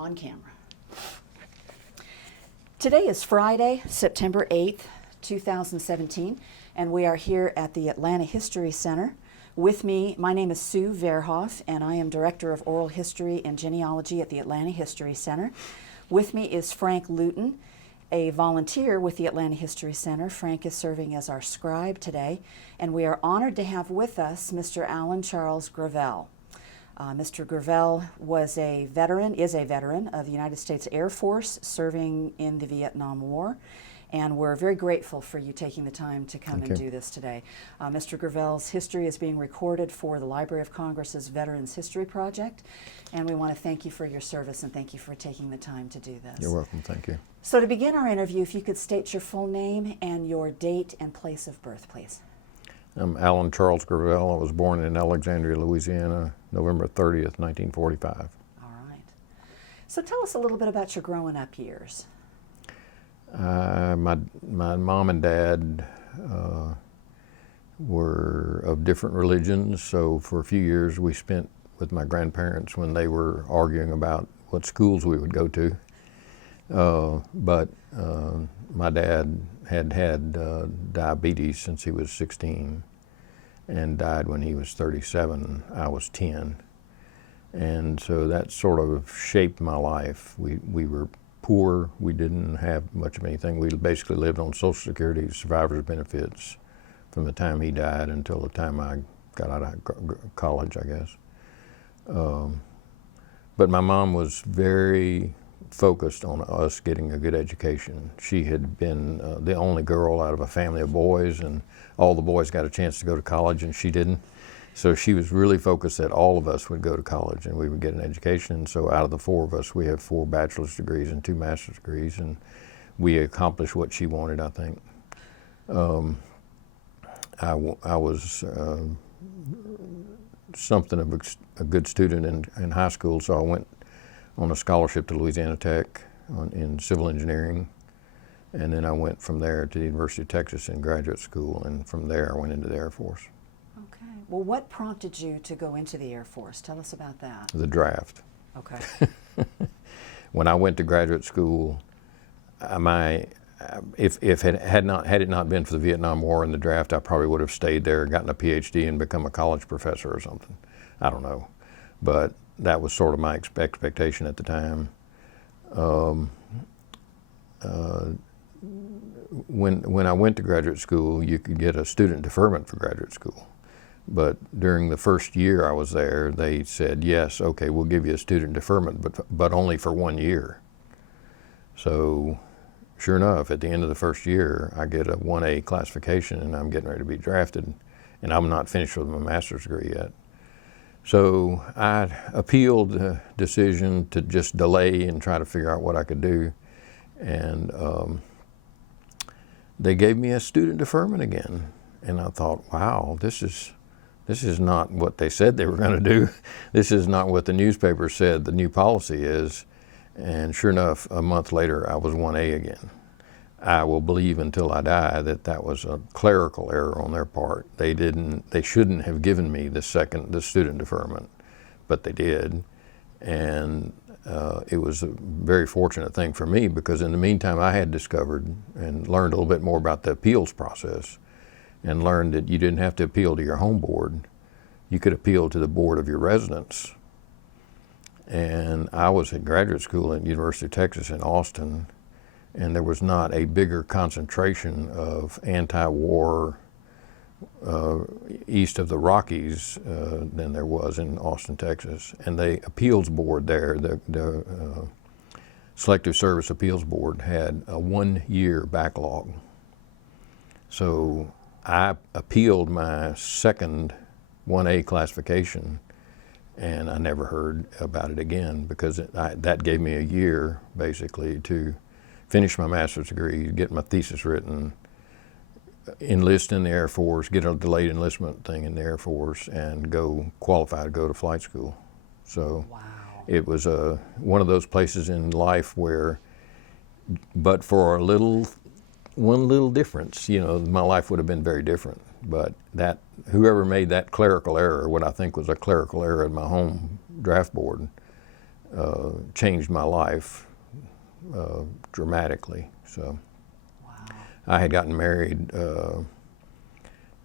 on camera. Today is Friday, September 8th, 2017, and we are here at the Atlanta History Center. With me, my name is Sue Verhoff, and I am Director of Oral History and Genealogy at the Atlanta History Center. With me is Frank Luton, a volunteer with the Atlanta History Center. Frank is serving as our scribe today, and we are honored to have with us Mr. Alan Charles Gravel. Mr. Gravel is a veteran of the United States Air Force serving in the Vietnam War, and we're very grateful for you taking the time to come and do this today. Mr. Gravel's history is being recorded for the Library of Congress's Veterans History Project, and we want to thank you for your service and thank you for taking the time to do this. You're welcome, thank you. So to begin our interview, if you could state your full name and your date and place of birth, please. I'm Alan Charles Gravel. I was born in Alexandria, Louisiana, November 30th, 1945. All right. So tell us a little bit about your growing up years. My mom and dad were of different religions, so for a few years we spent with my grandparents when they were arguing about what schools we would go to. But my dad had diabetes since he was 16 and died when he was 37. I was 10. And so that sort of shaped my life. We were poor. We didn't have much of anything. We basically lived on Social Security, survivor's benefits from the time he died until the time I got out of college, I guess. But my mom was very focused on us getting a good education. She had been the only girl out of a family of boys, and all the boys got a chance to go to college and she didn't. So she was really focused that all of us would go to college and we would get an education. And so out of the four of us, we have 4 bachelor's degrees and 2 master's degrees, and we accomplished what she wanted, I think. I was something of a good student in high school, so I went on a scholarship to Louisiana Tech in civil engineering, and then I went from there to the University of Texas in graduate school, and from there I went into the Air Force. Okay. Well, what prompted you to go into the Air Force? Tell us about that. The draft. Okay. When I went to graduate school, if it had not been for the Vietnam War and the draft, I probably would have stayed there, gotten a PhD, and become a college professor or something. I don't know, but that was sort of my expectation at the time. When I went to graduate school, you could get a student deferment for graduate school. But during the first year I was there, they said, yes, okay, we'll give you a student deferment, but only for 1 year. So sure enough, at the end of the first year, I get a 1A classification and I'm getting ready to be drafted, and I'm not finished with my master's degree yet. So I appealed the decision to just delay and try to figure out what I could do. And they gave me a student deferment again. And I thought, wow, this is not what they said they were going to do. This is not what the newspaper said the new policy is. And sure enough, a month later, I was 1A again. I will believe until I die that was a clerical error on their part. They shouldn't have given me the student deferment, but they did. And it was a very fortunate thing for me, because in the meantime I had discovered and learned a little bit more about the appeals process, and learned that you didn't have to appeal to your home board. You could appeal to the board of your residence. And I was at graduate school at the University of Texas in Austin, and there was not a bigger concentration of anti-war east of the Rockies than there was in Austin, Texas. And the appeals board there, the Selective Service Appeals Board, had a 1-year backlog. So I appealed my second 1A classification, and I never heard about it again, because that gave me a year basically to finish my master's degree, get my thesis written, enlist in the Air Force, get a delayed enlistment thing in the Air Force, and qualify to go to flight school. So wow. It was one of those places in life where, but for one little difference, my life would have been very different. But whoever made that clerical error, what I think was a clerical error at my home draft board, changed my life dramatically. So Wow. I had gotten married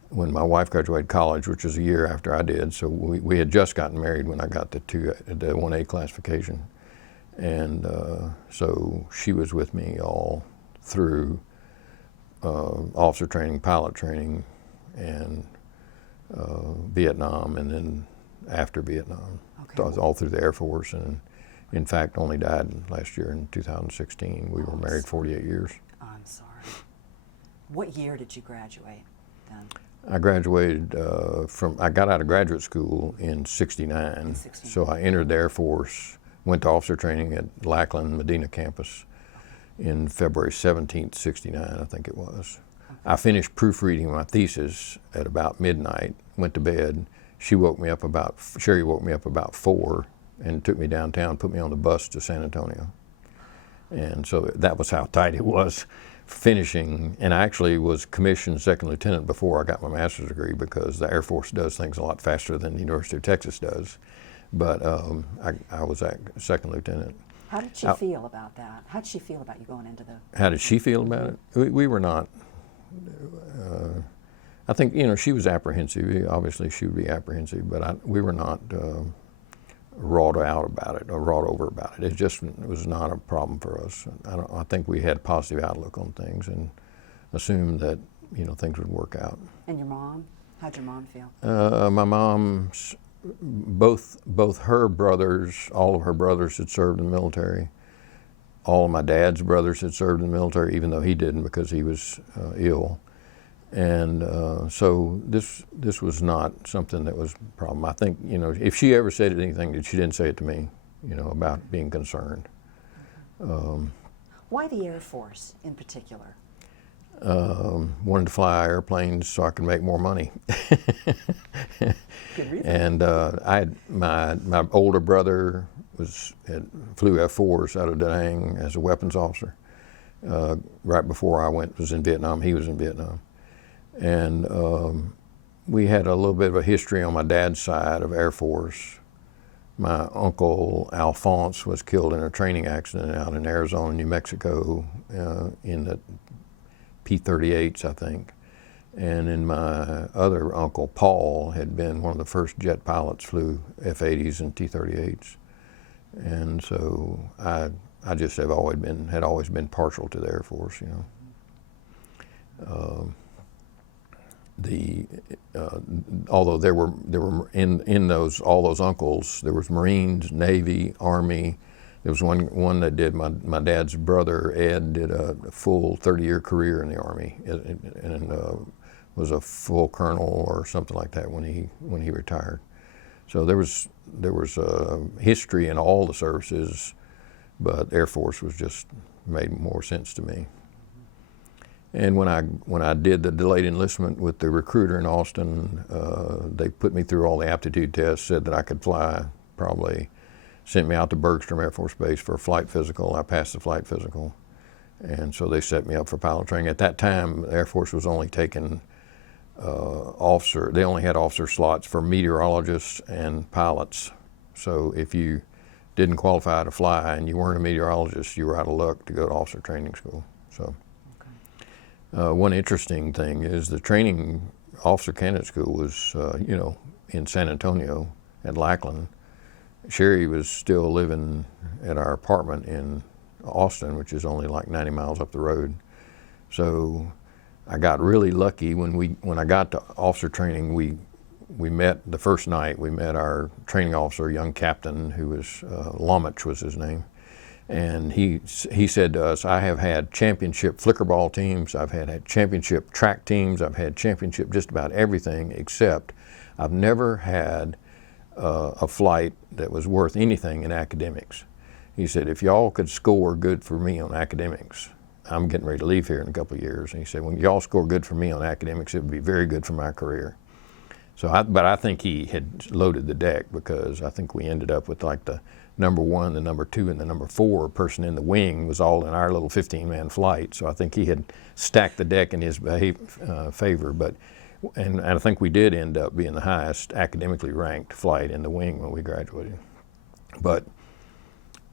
when my wife graduated college, which was a year after I did. So we had just gotten married when I got the 1A classification. And so she was with me all through officer training, pilot training, and Vietnam, and then after Vietnam. Okay. So I was all through the Air Force, and in fact only died last year in 2016. We were married 48 years. I'm sorry. What year did you graduate then? I graduated I got out of graduate school in '69. So I entered the Air Force, went to officer training at Lackland Medina campus in February 17th, '69, I think it was. Okay. I finished proofreading my thesis at about midnight, went to bed. Sherry woke me up about 4 and took me downtown, put me on the bus to San Antonio. And so that was how tight it was finishing. And I actually was commissioned second lieutenant before I got my master's degree, because the Air Force does things a lot faster than the University of Texas does. But I was a second lieutenant. How did she feel about that? How did she feel about you going into the... How did she feel about it? We were not, I think, she was apprehensive. Obviously she would be apprehensive, but we were not wrought out about it or wrought over about it. It was not a problem for us. I think we had a positive outlook on things and assumed that, things would work out. And your mom? How'd your mom feel? My mom's, both her brothers, all of her brothers had served in the military. All of my dad's brothers had served in the military, even though he didn't because he was ill. And so this was not something that was a problem. I think, if she ever said anything, she didn't say it to me, about being concerned. Why the Air Force in particular? Wanted to fly airplanes so I could make more money. Good reason. And I had my older brother flew F-4s out of Da Nang as a weapons officer. Right before I was in Vietnam, he was in Vietnam. And we had a little bit of a history on my dad's side of Air Force. My uncle Alphonse was killed in a training accident out in Arizona, New Mexico, in the P-38s, I think. And then my other uncle Paul had been one of the first jet pilots, flew F-80s and T-38s. And so I just had always been partial to the Air Force, although there were in all those uncles, there was Marines, Navy, Army. There was one that did, my dad's brother Ed did a full 30-year career in the Army and was a full colonel or something like that when he retired. So there was history in all the services, but Air Force made more sense to me. And when I did the delayed enlistment with the recruiter in Austin, they put me through all the aptitude tests, said that I could fly, probably sent me out to Bergstrom Air Force Base for a flight physical. I passed the flight physical. And so they set me up for pilot training. At that time, the Air Force was only taking they only had officer slots for meteorologists and pilots. So if you didn't qualify to fly and you weren't a meteorologist, you were out of luck to go to officer training school. So. One interesting thing is the training officer candidate school was, in San Antonio at Lackland. Sherry was still living at our apartment in Austin, which is only like 90 miles up the road. So I got really lucky when I got to officer training. We met the first night. We met our training officer, a young captain who was Lomich was his name. And he said to us, I have had championship flicker ball teams, I've had championship track teams, I've had championship just about everything, except I've never had a flight that was worth anything in academics. He said, if y'all could score good for me on academics, I'm getting ready to leave here in a couple of years. And he said, when y'all score good for me on academics, it would be very good for my career. So, but I think he had loaded the deck, because I think we ended up with like the number 1, the number 2, and the number 4 person in the wing was all in our little 15-man flight. So I think he had stacked the deck in his favor. And I think we did end up being the highest academically ranked flight in the wing when we graduated. But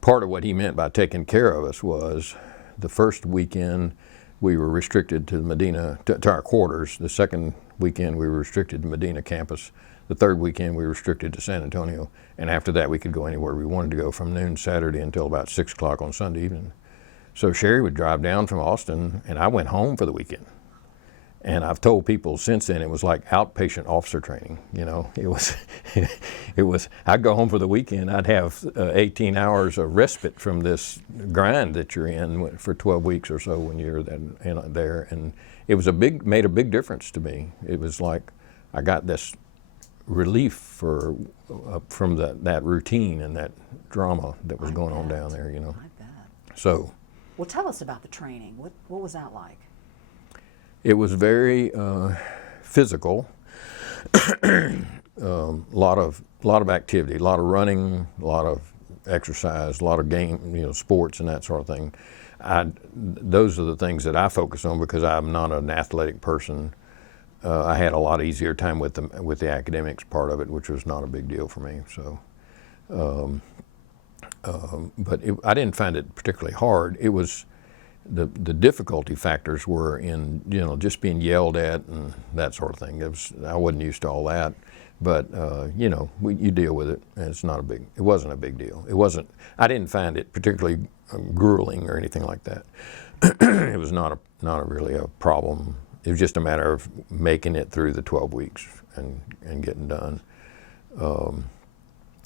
part of what he meant by taking care of us was the first weekend we were restricted to the Medina, to our quarters. The second weekend we were restricted to Medina campus. The third weekend we were restricted to San Antonio. And after that we could go anywhere we wanted to go from noon Saturday until about 6 o'clock on Sunday evening. So Sherry would drive down from Austin and I went home for the weekend. And I've told people since then it was like outpatient officer training. You know, it was. I'd go home for the weekend. I'd have 18 hours of respite from this grind that you're in for 12 weeks or so when you're there. And it was made a big difference to me. It was like I got this relief from that routine and that drama that was going on down there. You know. I bet. So. Well, tell us about the training. What was that like? It was very physical. Lot of activity, a lot of running, a lot of exercise, a lot of game, sports and that sort of thing. Those are the things that I focus on because I'm not an athletic person. I had a lot easier time with the academics part of it, which was not a big deal for me. So, but I didn't find it particularly hard. It was. The difficulty factors were in just being yelled at and that sort of thing. I wasn't used to all that, but you deal with it, and it wasn't a big deal. I didn't find it particularly grueling or anything like that. It was not really a problem. It was just a matter of making it through the 12 weeks and getting done.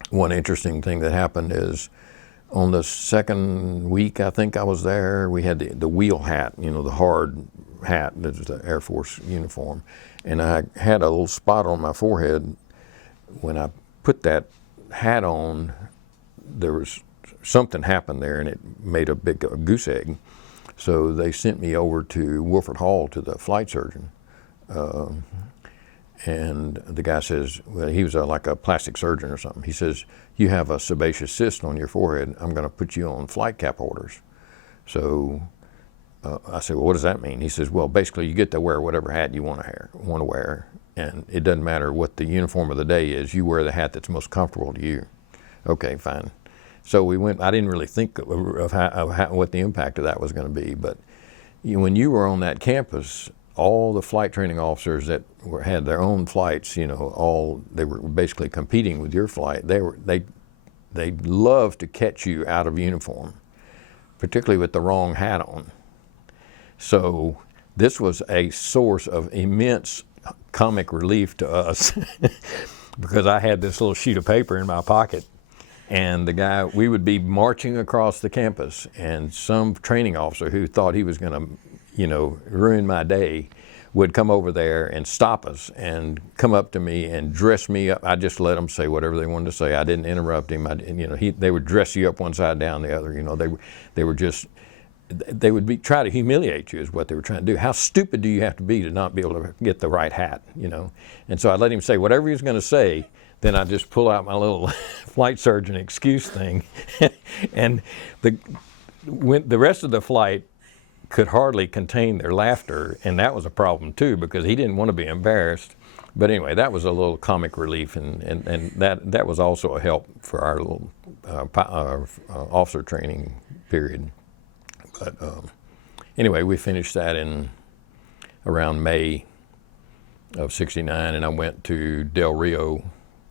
One interesting thing that happened is, on the second week, I think I was there, we had the wheel hat, the hard hat that's the Air Force uniform. And I had a little spot on my forehead. When I put that hat on, there was something happened there and it made a big goose egg. So they sent me over to Wilford Hall to the flight surgeon. And the guy says, well, he was like a plastic surgeon or something. He says, you have a sebaceous cyst on your forehead. I'm going to put you on flight cap orders. So I said, well, what does that mean? He says, well, basically you get to wear whatever hat you want to wear. And it doesn't matter what the uniform of the day is. You wear the hat that's most comfortable to you. Okay, fine. So we went. I didn't really think of what the impact of that was going to be. But when you were on that campus, all the flight training officers that had their own flights, they were basically competing with your flight. They loved to catch you out of uniform, particularly with the wrong hat on. So this was a source of immense comic relief to us because I had this little sheet of paper in my pocket, and we would be marching across the campus, and some training officer who thought he was going to ruin my day would come over there and stop us and come up to me and dress me up. I just let them say whatever they wanted to say. I didn't interrupt him. They would dress you up one side, down the other. They would try to humiliate you is what they were trying to do. How stupid do you have to be to not be able to get the right hat, And so I let him say whatever he was going to say. Then I just pull out my little flight surgeon excuse thing, and the rest of the flight could hardly contain their laughter, and that was a problem too because he didn't want to be embarrassed. But anyway, that was a little comic relief, and that was also a help for our little officer training period. But anyway, we finished that in around May of '69, and I went to Del Rio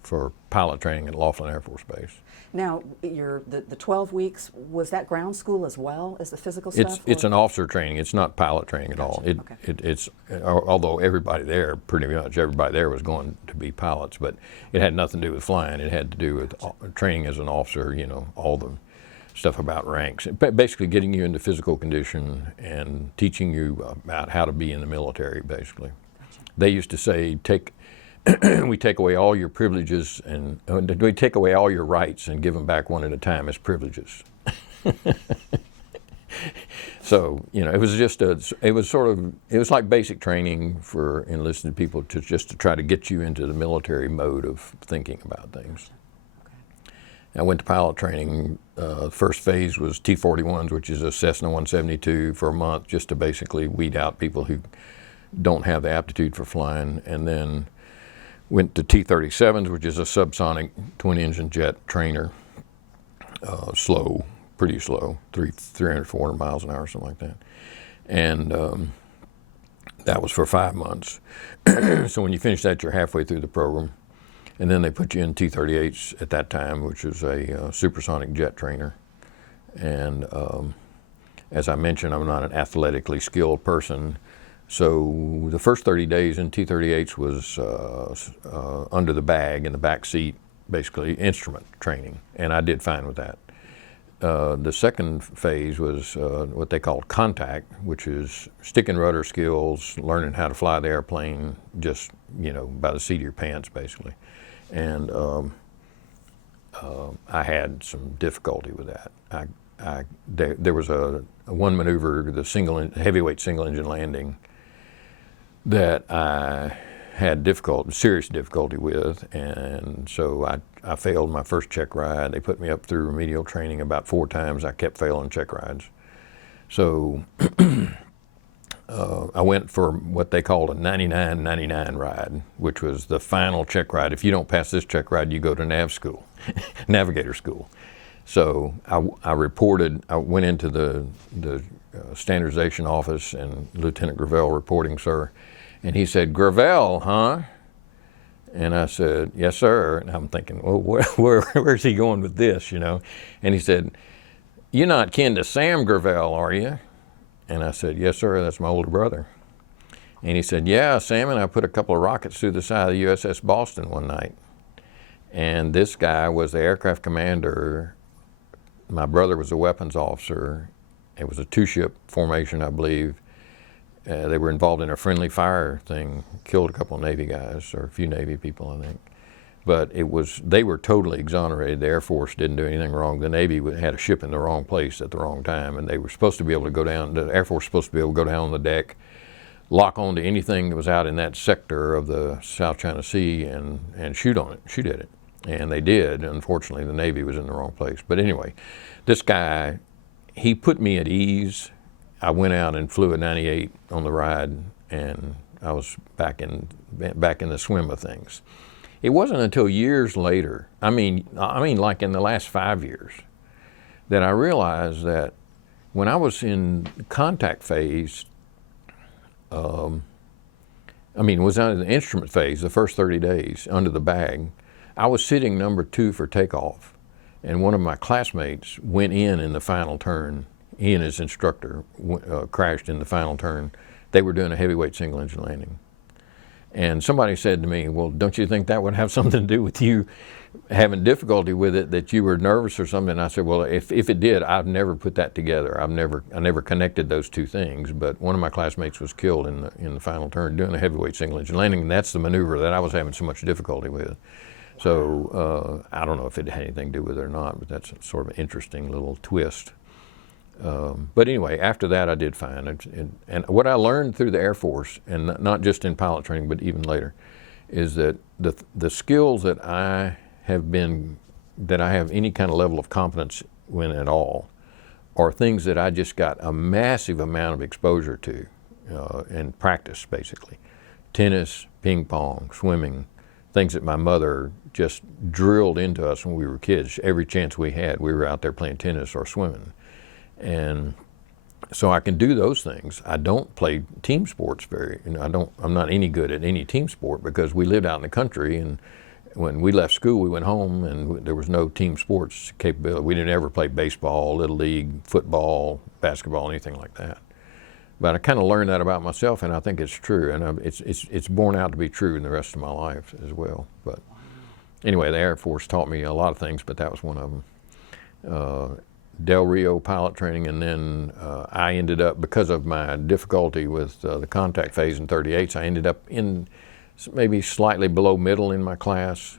for pilot training at Laughlin Air Force Base. Now, the 12 weeks, was that ground school as well as the physical stuff? It's an officer training. It's not pilot training at all. It's although pretty much everybody there was going to be pilots, but it had nothing to do with flying. It had to do with training as an officer, all the stuff about ranks. Basically getting you into physical condition and teaching you about how to be in the military, basically. Gotcha. They used to say, we take away all your privileges and we take away all your rights and give them back one at a time as privileges. So, it was like basic training for enlisted people just to try to get you into the military mode of thinking about things. Okay. I went to pilot training. First phase was T-41s, which is a Cessna 172 for a month, just to basically weed out people who don't have the aptitude for flying, and then went to T-37s, which is a subsonic twin-engine jet trainer, slow, pretty slow, 300, 400 miles an hour, something like that. And that was for 5 months. So when you finish that, you're halfway through the program. And then they put you in T-38s at that time, which is a supersonic jet trainer. And as I mentioned, I'm not an athletically skilled person. So the first 30 days in T-38s was under the bag, in the back seat, basically instrument training. And I did fine with that. The second phase was what they called contact, which is stick and rudder skills, learning how to fly the airplane just, by the seat of your pants, basically. And I had some difficulty with that. There was a one maneuver, the heavyweight single engine landing, that I had serious difficulty with, and so I failed my first check ride. They put me up through remedial training about 4 times. I kept failing check rides. So I went for what they called a 99-99 ride, which was the final check ride. If you don't pass this check ride, you go to nav school, navigator school. So I went into the standardization office, and Lieutenant Gravel reporting, sir, and he said, "Gravel, huh?" And I said, "Yes, sir." And I'm thinking, well, where's he going with this, And he said, "You're not kin to Sam Gravel, are you?" And I said, "Yes, sir, that's my older brother." And he said, "Yeah, Sam and I put a couple of rockets through the side of the USS Boston one night. And this guy was the aircraft commander. My brother was a weapons officer. It was a 2-ship formation, I believe. They were involved in a friendly fire thing, killed a couple of Navy guys, or a few Navy people, I think. But they were totally exonerated. The Air Force didn't do anything wrong. The Navy had a ship in the wrong place at the wrong time, and they were supposed to be able to go down, the Air Force was supposed to be able to go down on the deck, lock onto anything that was out in that sector of the South China Sea and shoot at it. And they did. Unfortunately, the Navy was in the wrong place. But anyway, this guy, he put me at ease. I went out and flew a 98 on the ride, and I was back in the swim of things. It wasn't until years later, I mean like in the last 5 years, that I realized that when I was in contact phase, was in the instrument phase, the first 30 days under the bag, I was sitting number 2 for takeoff, and one of my classmates went in the final turn. He and his instructor crashed in the final turn. They were doing a heavyweight single engine landing. And somebody said to me, "Well, don't you think that would have something to do with you having difficulty with it, that you were nervous or something?" And I said, "Well, if it did, I've never put that together. I never connected those two things." But one of my classmates was killed in the final turn doing a heavyweight single engine landing, and that's the maneuver that I was having so much difficulty with. So I don't know if it had anything to do with it or not, but that's sort of an interesting little twist. But anyway, after that I did fine. And what I learned through the Air Force, and not just in pilot training, but even later, is that the skills that I have any kind of level of competence in at all are things that I just got a massive amount of exposure to and practice, basically. Tennis, ping pong, swimming, things that my mother just drilled into us when we were kids. Every chance we had, we were out there playing tennis or swimming. And so I can do those things. I don't play team sports I'm not any good at any team sport, because we lived out in the country, and when we left school, we went home and there was no team sports capability. We didn't ever play baseball, little league, football, basketball, anything like that. But I kind of learned that about myself, and I think it's true, and it's borne out to be true in the rest of my life as well. But anyway, the Air Force taught me a lot of things, but that was one of them. Del Rio pilot training, and then I ended up, because of my difficulty with the contact phase in 38s, I ended up in maybe slightly below middle in my class.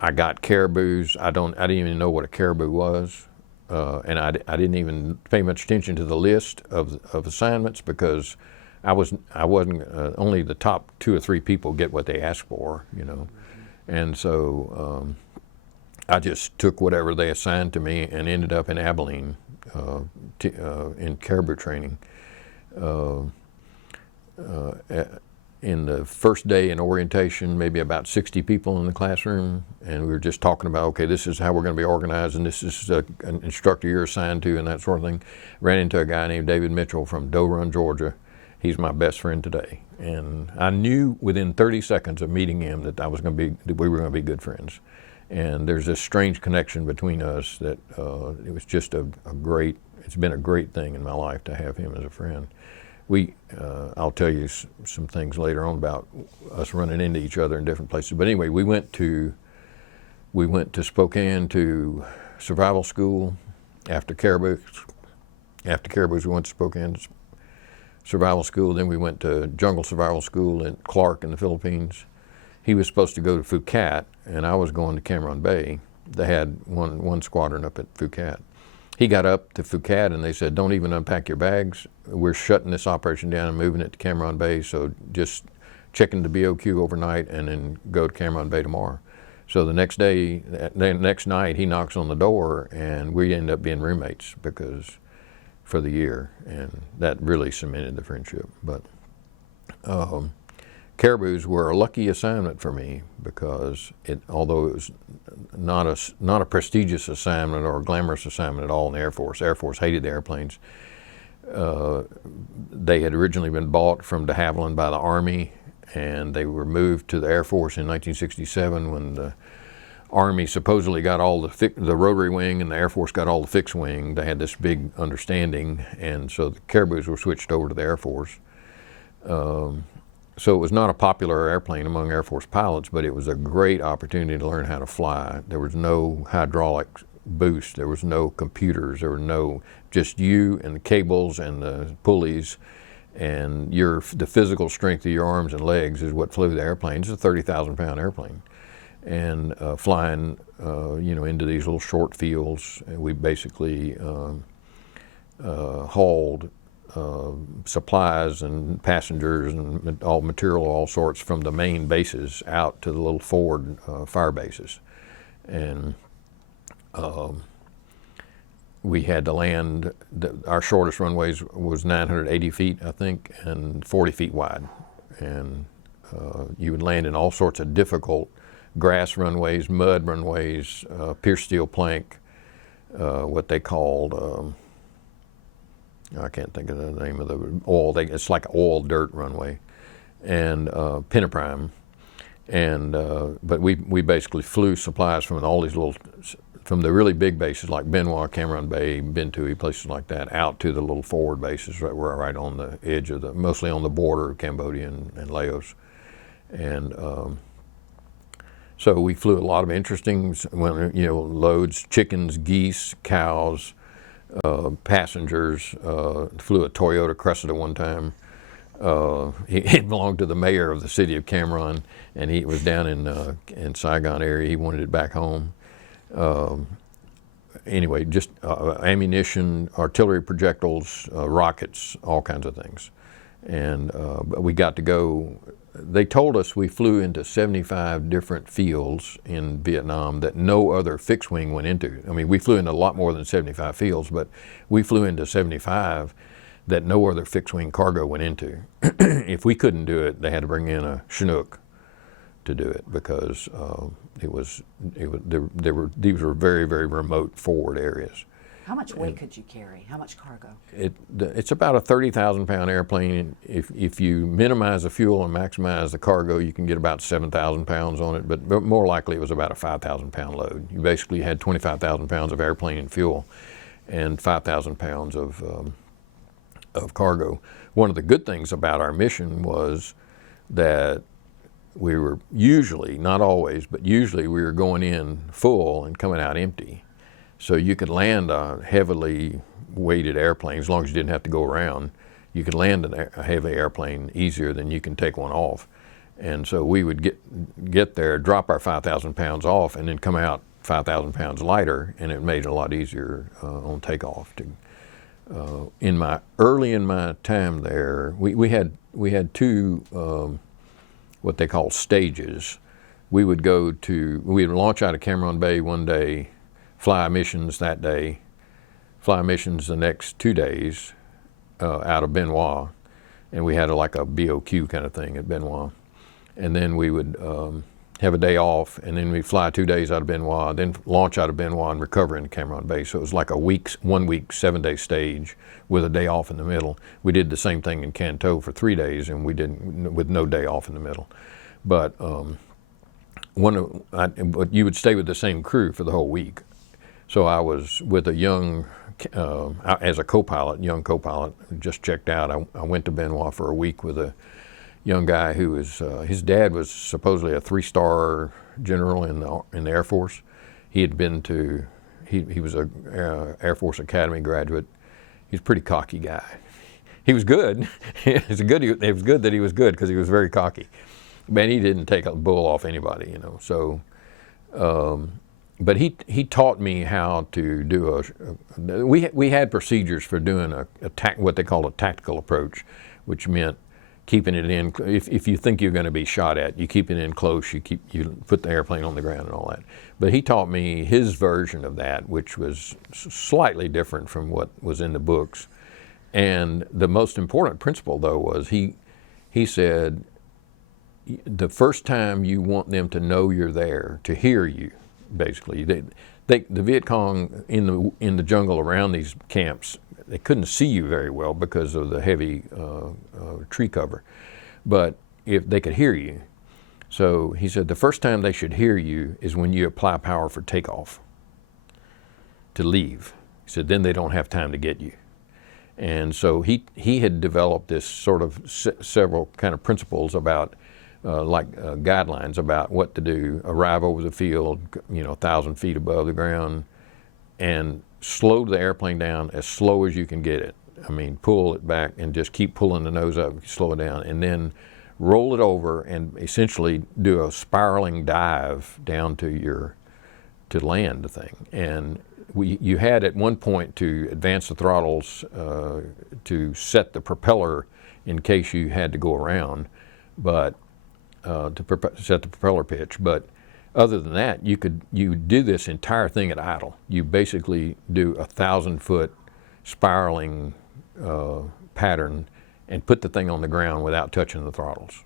I got caribous. I didn't even know what a caribou was, and I didn't even pay much attention to the list of assignments, because I wasn't only the top 2 or 3 people get what they ask for, and so. I just took whatever they assigned to me and ended up in Abilene in caribou training. in the first day in orientation, maybe about 60 people in the classroom, and we were just talking about, okay, this is how we're going to be organized, and this is an instructor you're assigned to, and that sort of thing. Ran into a guy named David Mitchell from Doe Run, Georgia. He's my best friend today, and I knew within 30 seconds of meeting him that we were going to be good friends. And there's this strange connection between us that it was just it's been a great thing in my life to have him as a friend. I'll tell you some things later on about us running into each other in different places. But anyway, we went to Spokane to survival school after Caribou. After Caribou's, we went to Spokane survival school. Then we went to jungle survival school in Clark in the Philippines. He was supposed to go to Phuket, and I was going to Cameron Bay. They had one squadron up at Phuket. He got up to Phuket and they said, don't even unpack your bags. We're shutting this operation down and moving it to Cameron Bay, so just check into BOQ overnight and then go to Cameron Bay tomorrow. So the next night he knocks on the door and we end up being roommates for the year, and that really cemented the friendship. But Caribous were a lucky assignment for me because although it was not a prestigious assignment or a glamorous assignment at all in the Air Force. Air Force hated the airplanes. They had originally been bought from de Havilland by the Army, and they were moved to the Air Force in 1967 when the Army supposedly got all the rotary wing and the Air Force got all the fixed wing. They had this big understanding, and so the Caribous were switched over to the Air Force. So it was not a popular airplane among Air Force pilots, but it was a great opportunity to learn how to fly. There was no hydraulic boost, there was no computers, there were just you and the cables and the pulleys, and the physical strength of your arms and legs is what flew the airplane. It's a 30,000-pound airplane. And flying into these little short fields, we basically hauled supplies and passengers and all material of all sorts from the main bases out to the little forward fire bases. And we had to land, our shortest runways was 980 feet, I think, and 40 feet wide. And you would land in all sorts of difficult grass runways, mud runways, pierced steel plank, what they called, I can't think of the name of the oil. It's like oil dirt runway, and Pentaprime, and but we basically flew supplies from all these from the really big bases like Benoit, Cameron Bay, Bentui, places like that, out to the little forward bases right on the edge of mostly on the border of Cambodia and Laos, and so we flew a lot of interesting loads: chickens, geese, cows. Passengers, flew a Toyota Cressida one time. He belonged to the mayor of the city of Cameron, and he was down in Saigon area. He wanted it back home. Anyway, just ammunition, artillery projectiles, rockets, all kinds of things. And we got to go. They told us we flew into 75 different fields in Vietnam that no other fixed wing went into. I mean, we flew into a lot more than 75 fields, but we flew into 75 that no other fixed wing cargo went into. If we couldn't do it, they had to bring in a Chinook to do it because these were very, very remote forward areas. How much weight could you carry? How much cargo? It's about a 30,000-pound airplane. If you minimize the fuel and maximize the cargo, you can get about 7,000 pounds on it, but more likely it was about a 5,000-pound load. You basically had 25,000 pounds of airplane and fuel and 5,000 pounds of cargo. One of the good things about our mission was that we were usually, not always, but usually we were going in full and coming out empty. So you could land a heavily weighted airplane, as long as you didn't have to go around. You could land a heavy airplane easier than you can take one off. And so we would get there, drop our 5,000 pounds off, and then come out 5,000 pounds lighter, and it made it a lot easier on takeoff. Early in my time there, we had two what they call stages. We would launch out of Cameron Bay one day, fly missions that day, fly missions the next 2 days out of Benoit, and we had like a BOQ kind of thing at Benoit. And then we would have a day off, and then we'd fly 2 days out of Benoit, then launch out of Benoit and recover into Cameron Bay. So it was like a 1 week, 7-day stage with a day off in the middle. We did the same thing in Canton for 3 days, and we did with no day off in the middle. But but you would stay with the same crew for the whole week. So I was with a young, as a co-pilot, young co-pilot, just checked out. I went to Benoit for a week with a young guy who was, his dad was supposedly a 3-star general in the Air Force. He had been to, he was a Air Force Academy graduate. He's a pretty cocky guy. He was good. It was good that he was good because he was very cocky. Man, he didn't take a bull off anybody, you know. So, but he taught me how to do we had procedures for doing what they called a tactical approach, which meant keeping it in. If you think you're going to be shot at, you keep it in close. You put the airplane on the ground and all that. But he taught me his version of that, which was slightly different from what was in the books. And the most important principle, though, was he said, the first time you want them to know you're there, to hear you, basically. The Viet Cong in the jungle around these camps, they couldn't see you very well because of the heavy tree cover, but if they could hear you. So he said the first time they should hear you is when you apply power for takeoff, to leave. He said then they don't have time to get you. And so he had developed this sort of several kind of principles about guidelines about what to do. Arrive over the field, 1,000 feet above the ground, and slow the airplane down as slow as you can get it. I mean, pull it back and just keep pulling the nose up, slow it down, and then roll it over and essentially do a spiraling dive down to land the thing. And you had at one point to advance the throttles to set the propeller in case you had to go around, but set the propeller pitch. But other than that, you do this entire thing at idle. You basically do a 1,000-foot spiraling pattern and put the thing on the ground without touching the throttles.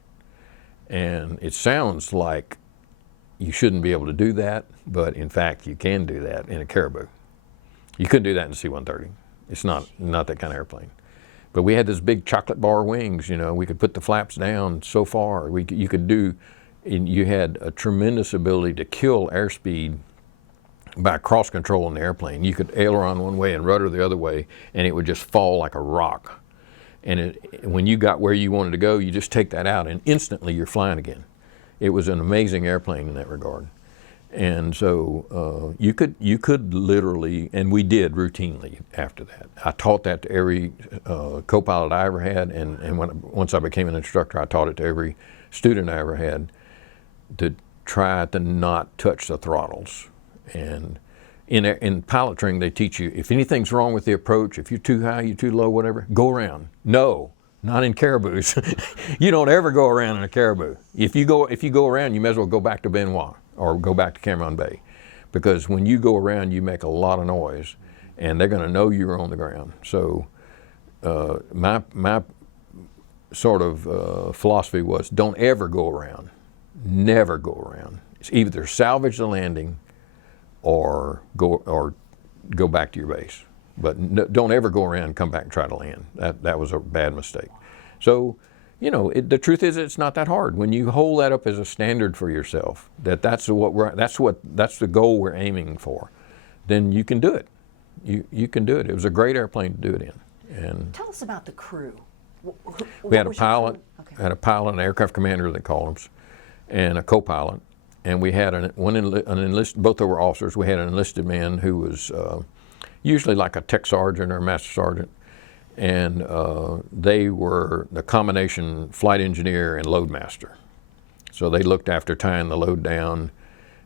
And it sounds like you shouldn't be able to do that, but in fact you can do that in a Caribou. You couldn't do that in a C-130. It's not that kind of airplane. But we had this big chocolate bar wings, we could put the flaps down so far. You had a tremendous ability to kill airspeed by cross control in the airplane. You could aileron one way and rudder the other way, and it would just fall like a rock. And when you got where you wanted to go, you just take that out, and instantly you're flying again. It was an amazing airplane in that regard. And so you could literally, and we did routinely after that. I taught that to every co-pilot I ever had, and once I became an instructor, I taught it to every student I ever had, to try to not touch the throttles. And in pilot training, they teach you, if anything's wrong with the approach, if you're too high, you're too low, whatever, go around. No, not in Caribous. You don't ever go around in a Caribou. If you go around, you may as well go back to Benoit or go back to Cameron Bay, because when you go around, you make a lot of noise, and they're going to know you're on the ground. So my sort of philosophy was, don't ever go around. Never go around. It's either salvage the landing or go back to your base. But don't ever go around and come back and try to land. That was a bad mistake. So, the truth is, it's not that hard. When you hold that up as a standard for yourself, that's the goal we're aiming for, then you can do it. You can do it. It was a great airplane to do it in. And tell us about the crew. We had a pilot, an aircraft commander, they call them, and a co-pilot, and we had an enlisted. Both of them were officers. We had an enlisted man who was usually like a tech sergeant or a master sergeant, and they were the combination flight engineer and load master. So they looked after tying the load down,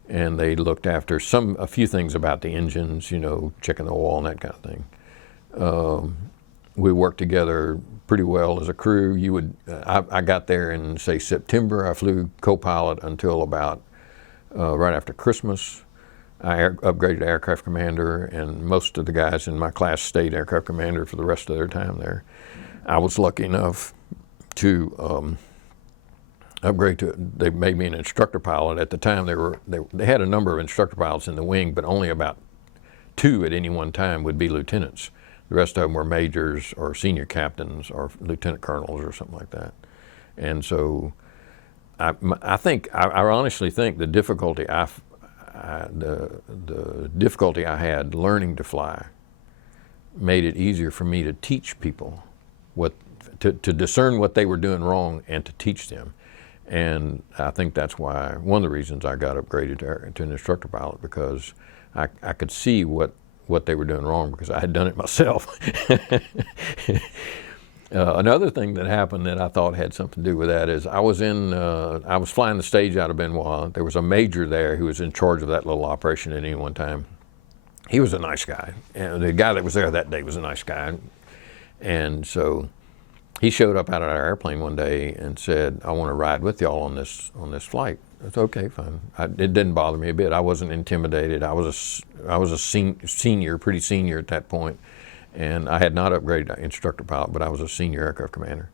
and they looked after a few things about the engines, checking the oil and that kind of thing. We worked together pretty well as a crew. I got there in, say, September. I flew co-pilot until about right after Christmas. I upgraded to aircraft commander, and most of the guys in my class stayed aircraft commander for the rest of their time there. I was lucky enough to upgrade to. They made me an instructor pilot. At the time, they had a number of instructor pilots in the wing, but only about 2 at any one time would be lieutenants. The rest of them were majors or senior captains or lieutenant colonels or something like that. And so I honestly think the difficulty the difficulty I had learning to fly made it easier for me to teach people to discern what they were doing wrong and to teach them. And I think that's why, one of the reasons I got upgraded to an instructor pilot, because I could see what they were doing wrong because I had done it myself. Another thing that happened that I thought had something to do with that is I was flying the stage out of Benoit. There was a major there who was in charge of that little operation at any one time. He was a nice guy, and the guy that was there that day was a nice guy. And so he showed up out of our airplane one day and said, "I want to ride with y'all on this flight." That's okay, fine. It didn't bother me a bit. I wasn't intimidated. I was a senior, pretty senior at that point, and I had not upgraded to instructor pilot, but I was a senior aircraft commander,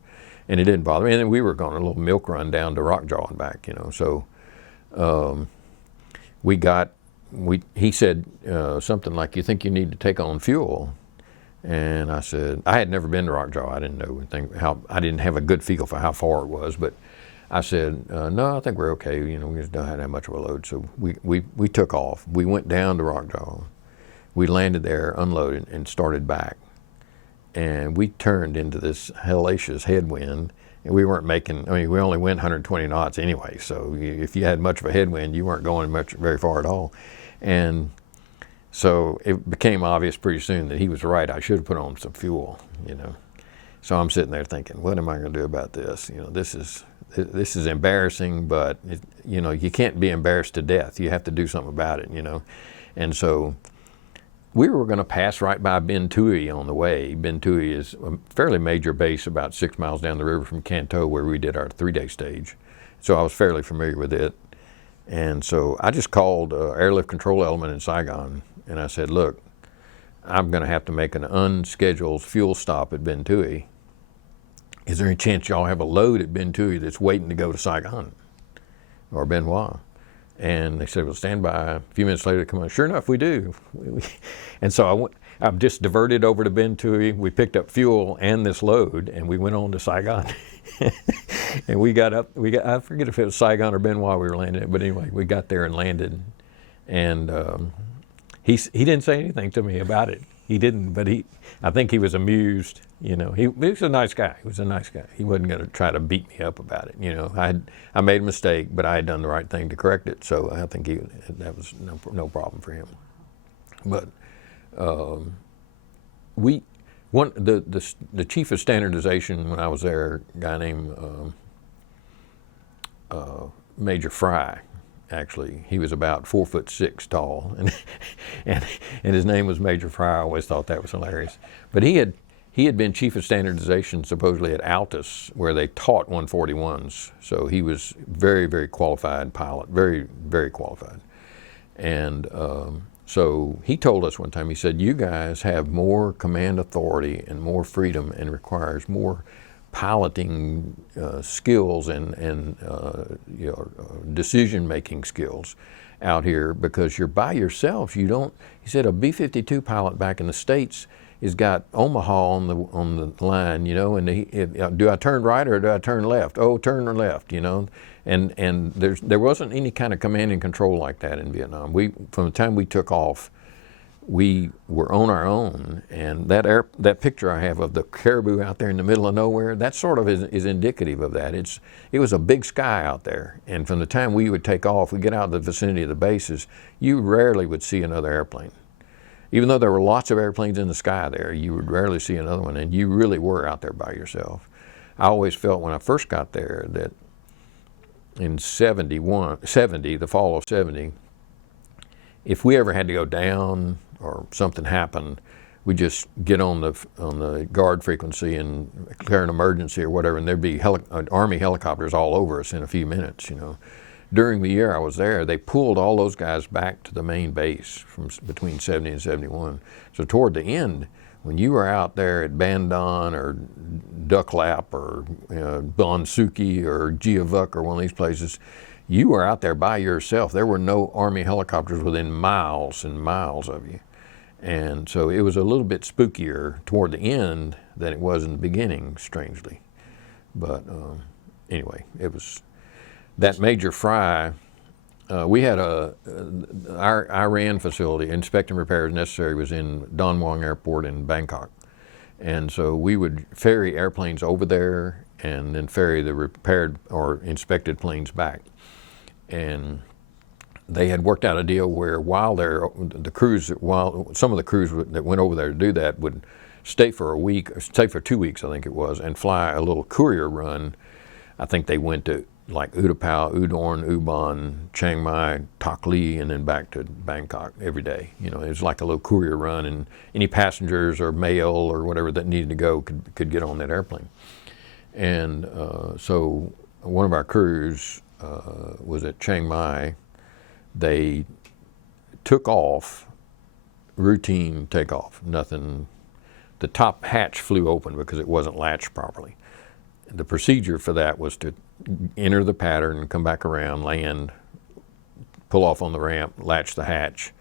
and it didn't bother me. And then we were going a little milk run down to Rockjaw and back, you know. So he said something like, "You think you need to take on fuel?" And I said, I had never been to Rockjaw. I didn't know I didn't have a good feel for how far it was, but I said, no, I think we're okay. You know, we just don't have that much of a load. So we took off. We went down to Rockjaw. We landed there, unloaded, and started back. And we turned into this hellacious headwind. And we weren't we only went 120 knots anyway. So if you had much of a headwind, you weren't going very far at all. And so it became obvious pretty soon that he was right. I should have put on some fuel, you know. So I'm sitting there thinking, what am I going to do about this? You know, this is embarrassing, but you know, you can't be embarrassed to death. You have to do something about it, you know. And so we were going to pass right by Ben Toohey on the way. Ben Toohey is a fairly major base about 6 miles down the river from Canto, where we did our 3-day stage. So I was fairly familiar with it. And so I just called Airlift Control Element in Saigon, and I said, look, I'm going to have to make an unscheduled fuel stop at Ben Toohey. Is there any chance y'all have a load at Ben Toohey that's waiting to go to Saigon or Benoit? And they said, well, stand by. A few minutes later, come on. Sure enough, we do. And so I just diverted over to Ben Toohey. We picked up fuel and this load, and we went on to Saigon. And we got up. I forget if it was Saigon or Benoit we were landing at, but anyway, we got there and landed. And he didn't say anything to me about it. He didn't, but I think he was amused. You know, he was a nice guy. He was a nice guy. He wasn't going to try to beat me up about it. You know, I made a mistake, but I had done the right thing to correct it. So I think that was no problem for him. But the chief of standardization when I was there, a guy named Major Fry. Actually, he was about 4'6" tall, and his name was Major Fry. I always thought that was hilarious. But he had been chief of standardization supposedly at Altus, where they taught 141s. So he was very, very qualified pilot, very, very qualified. And so he told us one time, he said, you guys have more command authority and more freedom and requires more piloting skills and decision-making skills out here because you're by yourself. He said a B-52 pilot back in the States has got Omaha on the line, you know, and do I turn right or do I turn left? Oh, turn left, you know. And there wasn't any kind of command and control like that in Vietnam. From the time we took off, we were on our own, and that picture I have of the caribou out there in the middle of nowhere, that sort of is indicative of that. It was a big sky out there, and from the time we would take off, we get out of the vicinity of the bases, you rarely would see another airplane. Even though there were lots of airplanes in the sky there, you would rarely see another one, and you really were out there by yourself. I always felt when I first got there that in 70, the fall of 70, if we ever had to go down or something happened, we just get on the guard frequency and declare an emergency or whatever, and there'd be Army helicopters all over us in a few minutes, you know. During the year I was there, they pulled all those guys back to the main base from between 70 and 71. So toward the end, when you were out there at Bandon or Duck Lap or Bonsuki or Giavuk or one of these places, you were out there by yourself. There were no Army helicopters within miles and miles of you. And so it was a little bit spookier toward the end than it was in the beginning, strangely. But anyway, it was that major fry. We had our Iran facility, inspecting repairs necessary, was in Don Muang Airport in Bangkok. And so we would ferry airplanes over there and then ferry the repaired or inspected planes back. And they had worked out a deal where while some of the crews that went over there to do that would stay for a week, or stay for 2 weeks, I think it was, and fly a little courier run. I think they went to like Utapao, Udorn, Ubon, Chiang Mai, Tak Lee, and then back to Bangkok every day. You know, it was like a little courier run, and any passengers or mail or whatever that needed to go could get on that airplane. And so one of our crews was at Chiang Mai. They took off, routine takeoff, nothing. The top hatch flew open because it wasn't latched properly. The procedure for that was to enter the pattern, come back around, land, pull off on the ramp, latch the hatch,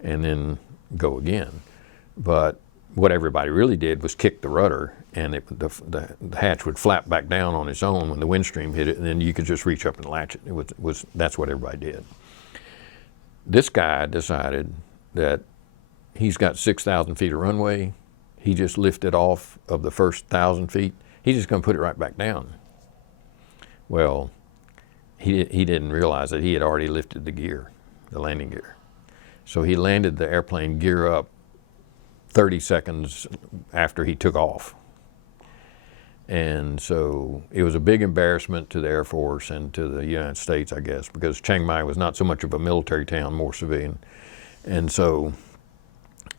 and then go again. But what everybody really did was kick the rudder, and the hatch would flap back down on its own when the wind stream hit it, and then you could just reach up and latch it. That's what everybody did. This guy decided that he's got 6,000 feet of runway. He just lifted off of the first 1,000 feet. He's just going to put it right back down. Well, he didn't realize that he had already lifted the gear, the landing gear. So he landed the airplane gear up 30 seconds after he took off. And so it was a big embarrassment to the Air Force and to the United States, I guess, because Chiang Mai was not so much of a military town, more civilian. And so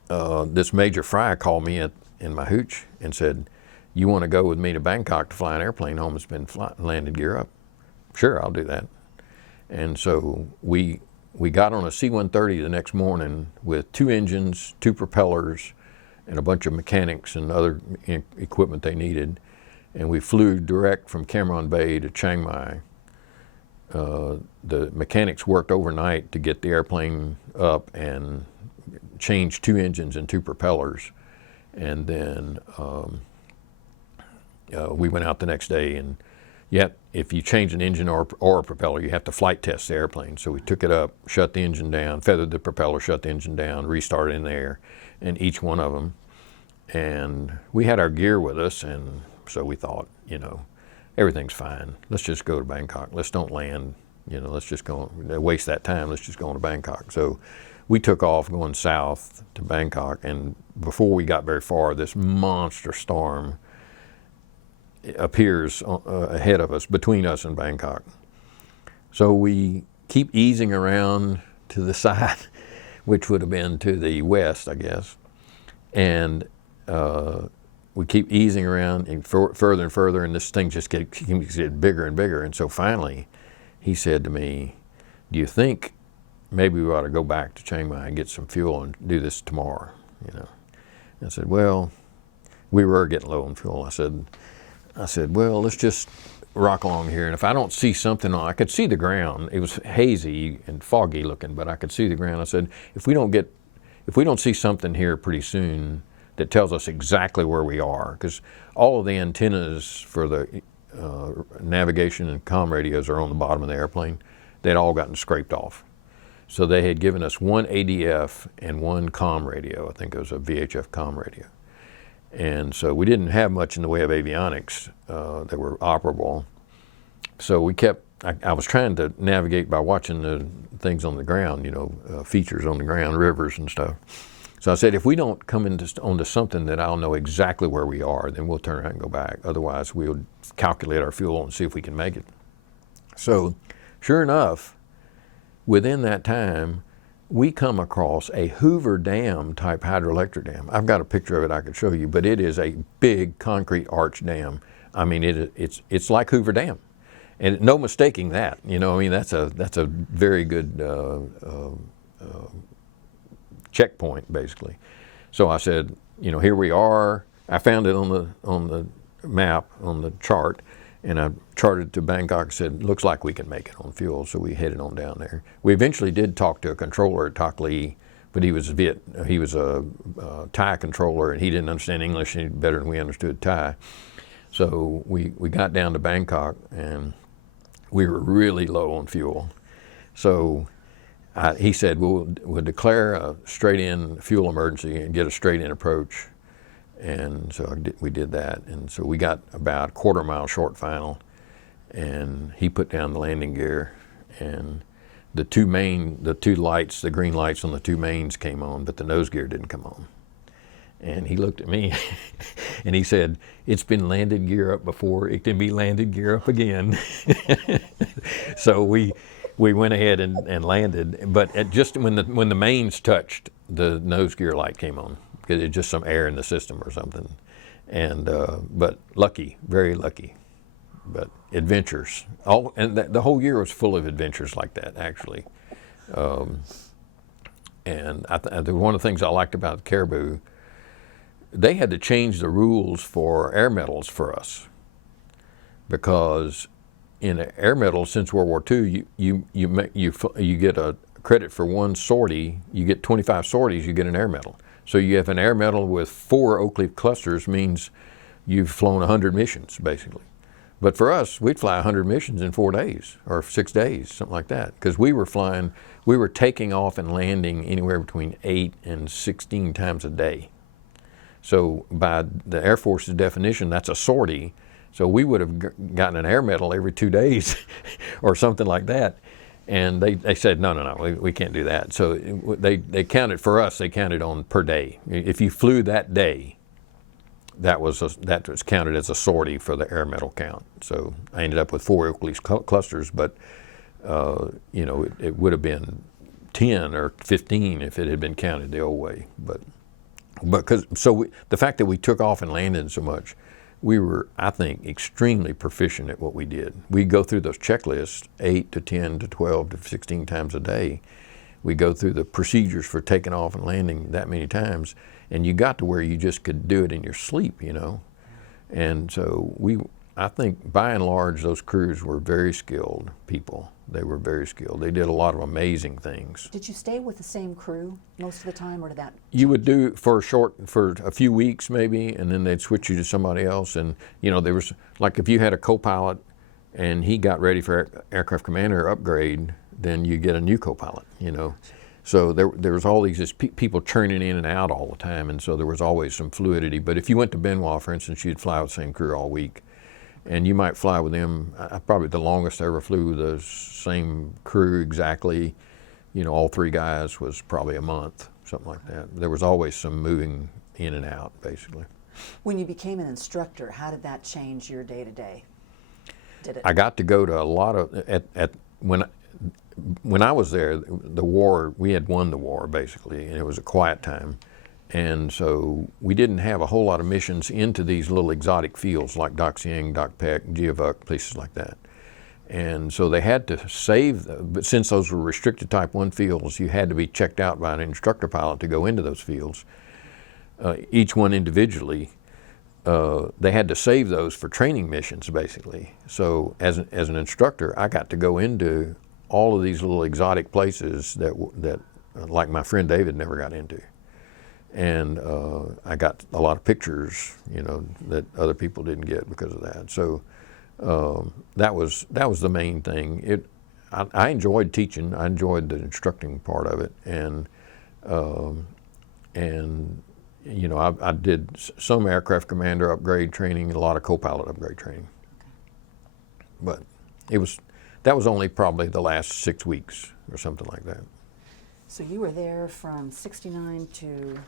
this Major Fry called me in my hooch and said, "You want to go with me to Bangkok to fly an airplane home that's been landed gear up?" "Sure, I'll do that." And so we got on a C-130 the next morning with 2 engines, 2 propellers, and a bunch of mechanics and other equipment they needed. And we flew direct from Cam Ranh Bay to Chiang Mai. The mechanics worked overnight to get the airplane up and change 2 engines and 2 propellers. And then we went out the next day, and yet if you change an engine or a propeller, you have to flight test the airplane. So we took it up, shut the engine down, feathered the propeller, shut the engine down, restarted in the air, and each one of them. And we had our gear with us, and so we thought, you know, everything's fine. Let's just go to Bangkok. Let's don't land, you know, let's just go, waste that time. Let's just go on to Bangkok. So we took off going south to Bangkok, and before we got very far, this monster storm appears ahead of us, between us and Bangkok. So we keep easing around to the side, which would have been to the west, I guess. And we keep easing around and further and further, and this thing just keeps getting bigger and bigger. And so finally, he said to me, "Do you think maybe we ought to go back to Chiang Mai and get some fuel and do this tomorrow?" You know, I said, "Well, we were getting low on fuel." I said, "Well, let's just rock along here, and if I don't see something I could see the ground. It was hazy and foggy looking, but I could see the ground." I said, if we don't see something here pretty soon that tells us exactly where we are, because all of the antennas for the navigation and comm radios are on the bottom of the airplane. They'd all gotten scraped off. So they had given us 1 ADF and 1 comm radio. I think it was a VHF comm radio. And so we didn't have much in the way of avionics that were operable. So we kept, I was trying to navigate by watching the things on the ground, you know, features on the ground, rivers and stuff. So I said, if we don't come onto something that I'll know exactly where we are, then we'll turn around and go back. Otherwise, we'll calculate our fuel and see if we can make it. So sure enough, within that time, we come across a Hoover Dam type hydroelectric dam. I've got a picture of it I could show you, but it is a big concrete arch dam. I mean, it's like Hoover Dam, and no mistaking that. You know, I mean, that's a very good checkpoint, basically. So I said, you know, here we are. I found it on the map on the chart, and I charted to Bangkok, said, looks like we can make it on fuel, so we headed on down there. We eventually did talk to a controller at Tak Lee, but he was a Thai controller, and he didn't understand English any better than we understood Thai. So we got down to Bangkok, and we were really low on fuel. So he said, we'll declare a straight-in fuel emergency and get a straight-in approach. And so we did that. And so we got about a quarter-mile short final, and he put down the landing gear, and the two lights, the green lights on the two mains came on, but the nose gear didn't come on. And he looked at me and he said, it's been landed gear up before, it can be landed gear up again. So we went ahead and landed, but just when the mains touched, the nose gear light came on, because it's just some air in the system or something. And but lucky, very lucky. But adventures, the whole year was full of adventures like that, actually. And one of the things I liked about Caribou, they had to change the rules for air medals for us, because in air medals since World War II, you get a credit for one sortie. You get 25 sorties, you get an air medal. So you have an air medal with 4 oak leaf clusters, means you've flown 100 missions basically. But for us, we'd fly 100 missions in 4 days or 6 days, something like that, because we were taking off and landing anywhere between 8 and 16 times a day. So by the Air Force's definition, that's a sortie. So we would have gotten an air medal every 2 days or something like that. And they said, no, we can't do that. So they counted, for us, they counted on per day. If you flew that day, that was counted as a sortie for the air medal count. So I ended up with 4 oak leaf clusters, but it would have been 10 or 15 if it had been counted the old way. But the fact that we took off and landed so much, we were, I think, extremely proficient at what we did. We'd go through those checklists 8 to 10 to 12 to 16 times a day. We go through the procedures for taking off and landing that many times, and you got to where you just could do it in your sleep, And so I think by and large, those crews were very skilled people. They were very skilled. They did a lot of amazing things. Did you stay with the same crew most of the time, or did that change? You would do for a few weeks maybe, and then they'd switch you to somebody else. And there was, like, if you had a co-pilot and he got ready for aircraft commander upgrade, then you get a new co-pilot, So there was all these just people churning in and out all the time, and so there was always some fluidity. But if you went to Benoit, for instance, you'd fly with the same crew all week. And you might fly with them, probably the longest I ever flew the same crew exactly, all 3 guys, was probably a month, something like that. There was always some moving in and out, basically. When you became an instructor, how did that change your day-to-day? Did it? I got to go to a lot of, when I was there, the war, we had won the war, basically, and it was a quiet time. And so we didn't have a whole lot of missions into these little exotic fields like Dak Sieng, Dak Pek, Giavuk, places like that. And so they had to save, but since those were restricted Type 1 fields, you had to be checked out by an instructor pilot to go into those fields. Each one individually, they had to save those for training missions, basically. So as an instructor, I got to go into all of these little exotic places that like my friend David never got into. And I got a lot of pictures, that other people didn't get because of that. So that was the main thing. I enjoyed teaching. I enjoyed the instructing part of it, and I did some aircraft commander upgrade training and a lot of co-pilot upgrade training. But that was only probably the last 6 weeks or something like that. So you were there from '69 to?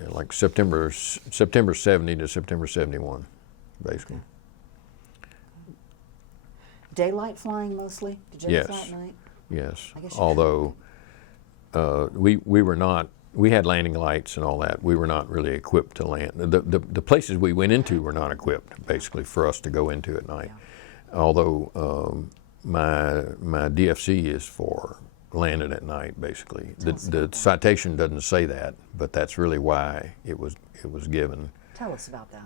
Yeah, like September 70 to September 71, basically. Daylight flying mostly? Did you ever fly at night? Yes. I guess Although we were not, we had landing lights and all that. We were not really equipped to land. The places we went into were not equipped, basically, for us to go into at night. Yeah. Although my DFC is for landed at night, basically. The citation doesn't say that, but that's really why it was given. Tell us about that.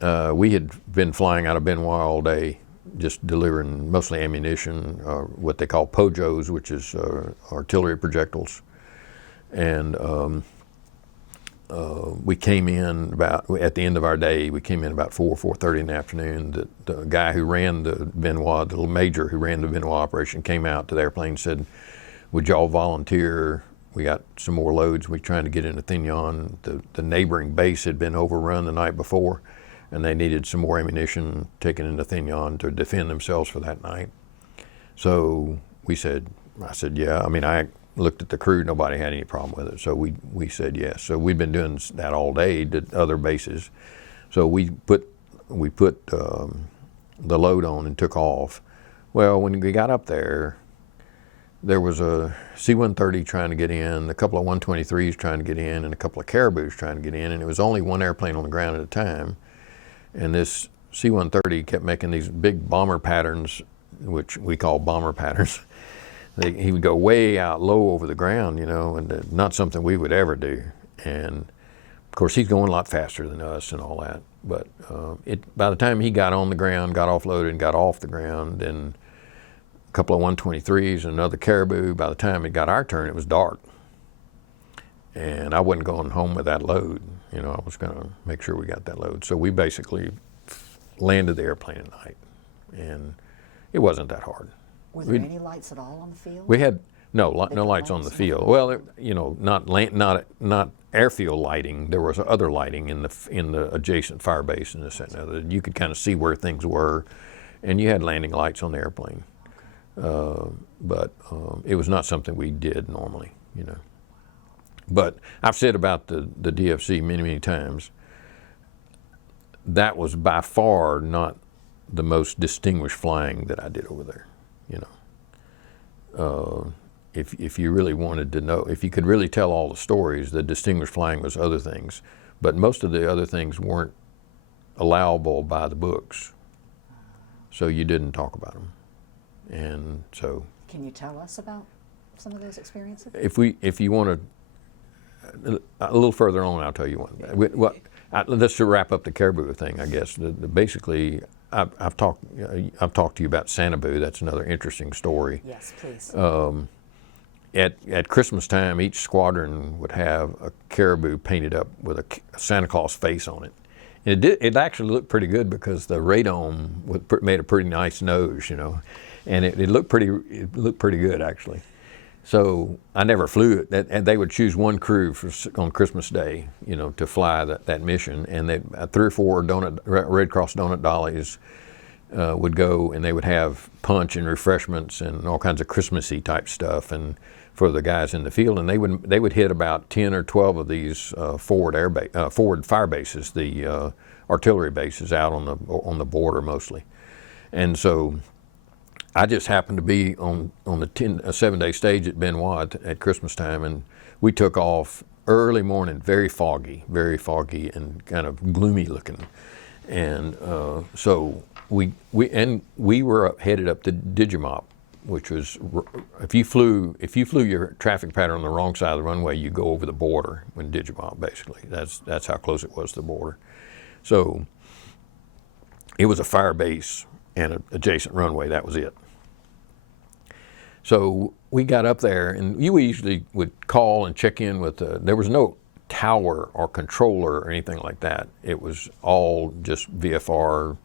we had been flying out of Benoit all day, just delivering mostly ammunition, what they call POJOs, which is artillery projectiles. And we came in at the end of our day, we came in about 4:30 in the afternoon. The guy who ran the Benoit, the major who ran the Benoit operation, came out to the airplane and said, would y'all volunteer? We got some more loads. We're trying to get into Thignon. The neighboring base had been overrun the night before, and they needed some more ammunition taken into Thignon to defend themselves for that night. So I said, yeah. I mean, I looked at the crew, nobody had any problem with it. So we said yes. So we've been doing that all day to other bases. So we put the load on and took off. Well, when we got up there was a C-130 trying to get in, a couple of 123s trying to get in, and a couple of Caribous trying to get in, and it was only one airplane on the ground at a time. And this C-130 kept making these big bomber patterns, which we call bomber patterns. He would go way out low over the ground, and not something we would ever do. And of course, he's going a lot faster than us and all that. But by the time he got on the ground, got offloaded and got off the ground, then a couple of 123s and another Caribou, by the time it got our turn, it was dark. And I wasn't going home with that load. I was going to make sure we got that load. So we basically landed the airplane at night. And it wasn't that hard. Were there any lights at all on the field? We had no lights on the field. Well, not airfield lighting. There was other lighting in the adjacent fire base and this and other. You could kind of see where things were, and you had landing lights on the airplane. But it was not something we did normally, But I've said about the DFC many times, that was by far not the most distinguished flying that I did over there. If you really wanted to know, if you could really tell all the stories, the distinguished flying was other things, but most of the other things weren't allowable by the books, so you didn't talk about them. And so, can you tell us about some of those experiences? If you want to, a little further on, I'll tell you one. Let's just wrap up the Caribou thing, I guess. Basically, I've talked to you about Sanaboo. That's another interesting story. Yes, please. At Christmas time, each squadron would have a Caribou painted up with a Santa Claus face on it. And it actually looked pretty good because the radome made a pretty nice nose, and it looked pretty good actually. So I never flew it, and they would choose one crew on Christmas Day, to fly that mission, and 3 or 4 Red Cross donut dollies would go, and they would have punch and refreshments and all kinds of Christmassy type stuff, and for the guys in the field, and they would hit about 10 or 12 of these forward fire bases, the artillery bases out on the border mostly, and so. I just happened to be on the 7-day stage at Benoit at Christmas time, and we took off early morning, very foggy and kind of gloomy looking, and so we were headed up to Digimop, which was if you flew your traffic pattern on the wrong side of the runway, you go over the border when Digimop basically. That's how close it was to the border. So it was a fire base and an adjacent runway. That was it. So we got up there, and you usually would call and check in with there was no tower or controller or anything like that. It was all just VFR,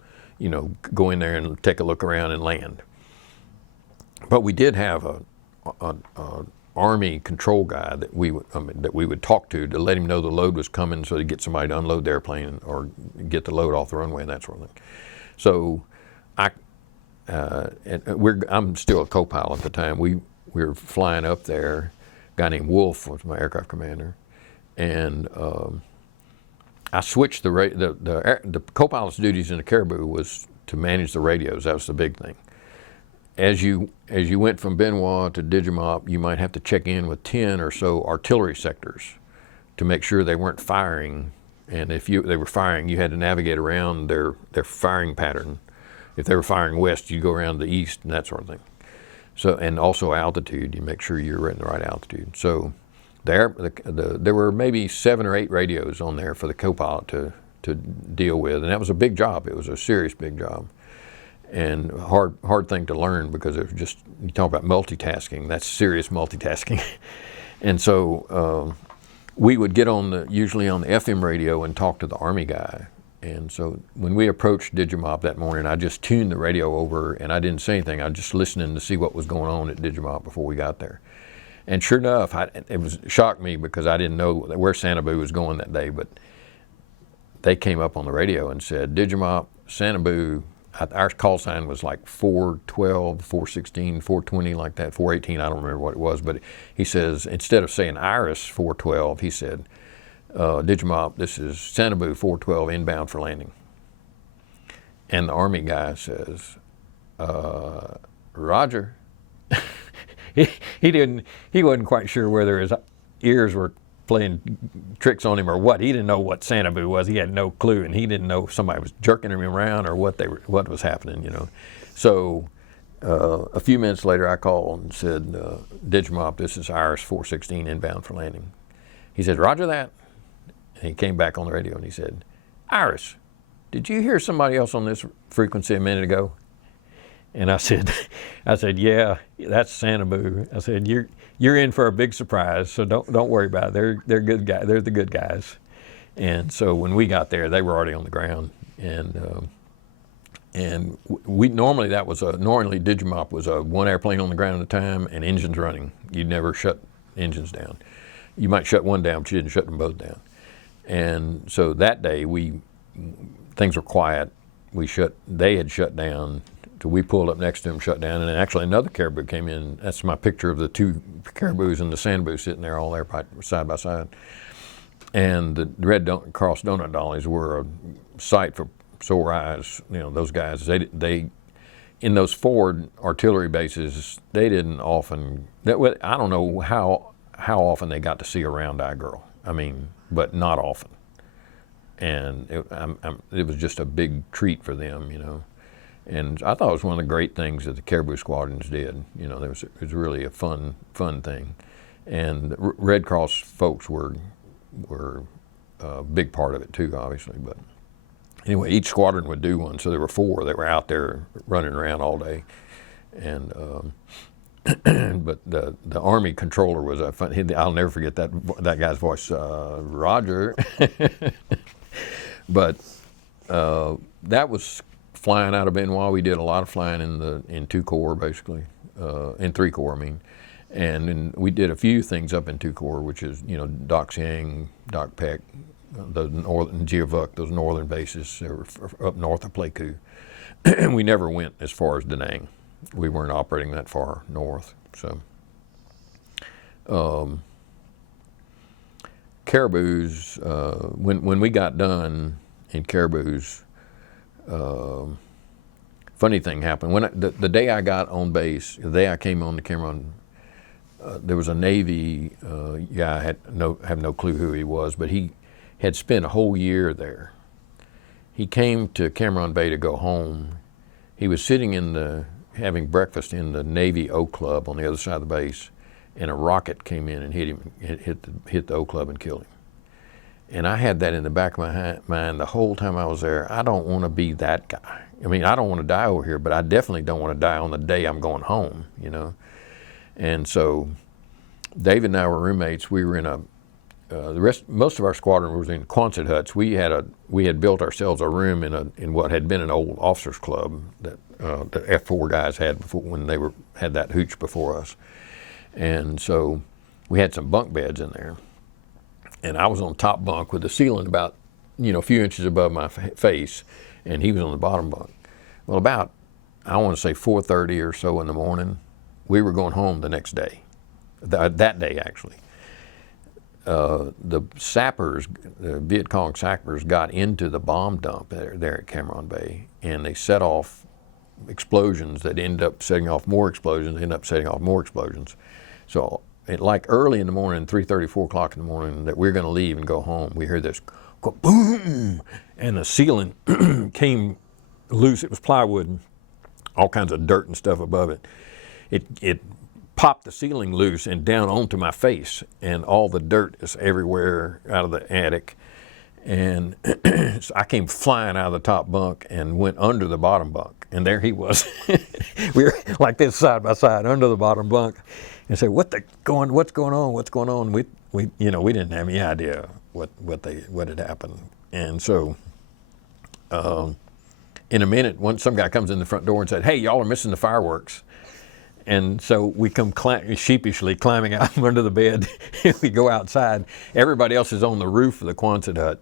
go in there and take a look around and land. But we did have an Army control guy that we would talk to let him know the load was coming, so to get somebody to unload the airplane or get the load off the runway and that sort of thing. So I'm still a co-pilot at the time. We were flying up there. A guy named Wolf was my aircraft commander, and I switched the co-pilot's duties in the Caribou was to manage the radios. That was the big thing. As you went from Benoit to Digimop, you might have to check in with 10 or so artillery sectors to make sure they weren't firing. And if they were firing, you had to navigate around their firing pattern. If they were firing west, you go around the east and that sort of thing. So, and also altitude, you make sure you're in the right altitude. So there were maybe 7 or 8 radios on there for the co-pilot to deal with, and that was a big job. It was a serious big job, and hard thing to learn, because it was just, you talk about multitasking, that's serious multitasking. And so we would get usually on the FM radio and talk to the Army guy. And so when we approached Digimop that morning, I just tuned the radio over and I didn't say anything. I was just listening to see what was going on at Digimop before we got there. And sure enough, it shocked me, because I didn't know where Santaboo was going that day, but they came up on the radio and said, Digimop, Santaboo, our call sign was like 412, 416, 420, like that, 418, I don't remember what it was, but he says, instead of saying Iris 412, he said, Digimop, this is Santaboo 412 inbound for landing. And the Army guy says, Roger. He wasn't quite sure whether his ears were playing tricks on him or what. He didn't know what Santaboo was. He had no clue, and he didn't know if somebody was jerking him around or what was happening, you know. So a few minutes later, I called and said, Digimop, this is Iris 416 inbound for landing. He said, Roger that. And he came back on the radio and he said, Iris, did you hear somebody else on this frequency a minute ago? And I said, yeah, that's Santaboo. I said, you're in for a big surprise, so don't worry about it. They're good guys. They're the good guys. And so when we got there, they were already on the ground. And we normally Digimop was one airplane on the ground at a time and engines running. You never shut engines down. You might shut one down, but you didn't shut them both down. And so that day things were quiet. They had shut down. So we pulled up next to him, shut down, and then actually another caribou came in. That's my picture of the two caribous and the Santaboo sitting there all there side by side. And the Red Cross donut dollies were a sight for sore eyes. You know, those guys, they in those forward artillery bases, they didn't often, I don't know how often they got to see a round-eye girl. I mean, but not often. And it was just a big treat for them, you know. And I thought it was one of the great things that the Caribou Squadrons did. You know, it was really a fun thing. And the Red Cross folks were a big part of it too, obviously. But anyway, each squadron would do one. So there were 4 that were out there running around all day. And but the Army controller was a fun. I'll never forget that guy's voice, Roger. But that was flying out of Benoit. We did a lot of flying in 2 Corps, basically, in 3 Corps, I mean. And then we did a few things up in 2 Corps, which is, you know, Doc Siang, Doc Peck, the northern Geovuk, those northern bases. They were up north of Pleiku. We never went as far as Da Nang. We weren't operating that far north. So caribous, when we got done in caribous, funny thing happened. The day I got on base, the day I came on the Cameron, there was a Navy guy. I have no clue who he was, but he had spent a whole year there. He came to Cameron Bay to go home. He was sitting having breakfast in the Navy O Club on the other side of the base, and a rocket came in and hit him, hit the O Club and killed him. And I had that in the back of my mind the whole time I was there. I don't want to be that guy. I mean, I don't want to die over here, but I definitely don't want to die on the day I'm going home, you know. And so David and I were roommates. We were in most of our squadron was in Quonset huts. We had built ourselves a room in what had been an old officers club that the F4 guys had before, when they had that hooch before us. And so we had some bunk beds in there. And I was on top bunk with the ceiling about, you know, a few inches above my face, and he was on the bottom bunk. Well, about, I want to say 4:30 or so in the morning, we were going home the next day, that day actually. The sappers, the Viet Cong sappers, got into the bomb dump there at Cameron Bay, and they set off explosions that ended up setting off more explosions, So like early in the morning, 3:30, 4 o'clock in the morning, that we're going to leave and go home, we heard this go boom, and the ceiling came loose. It was plywood and all kinds of dirt and stuff above it. It popped the ceiling loose and down onto my face, and all the dirt is everywhere out of the attic. And so I came flying out of the top bunk and went under the bottom bunk. And there he was. We were like this side by side under the bottom bunk, and said, what's going on? We didn't have any idea what had happened. And so in a minute, some guy comes in the front door and said, hey, y'all are missing the fireworks. And so we come sheepishly climbing out from under the bed. We go outside. Everybody else is on the roof of the Quonset hut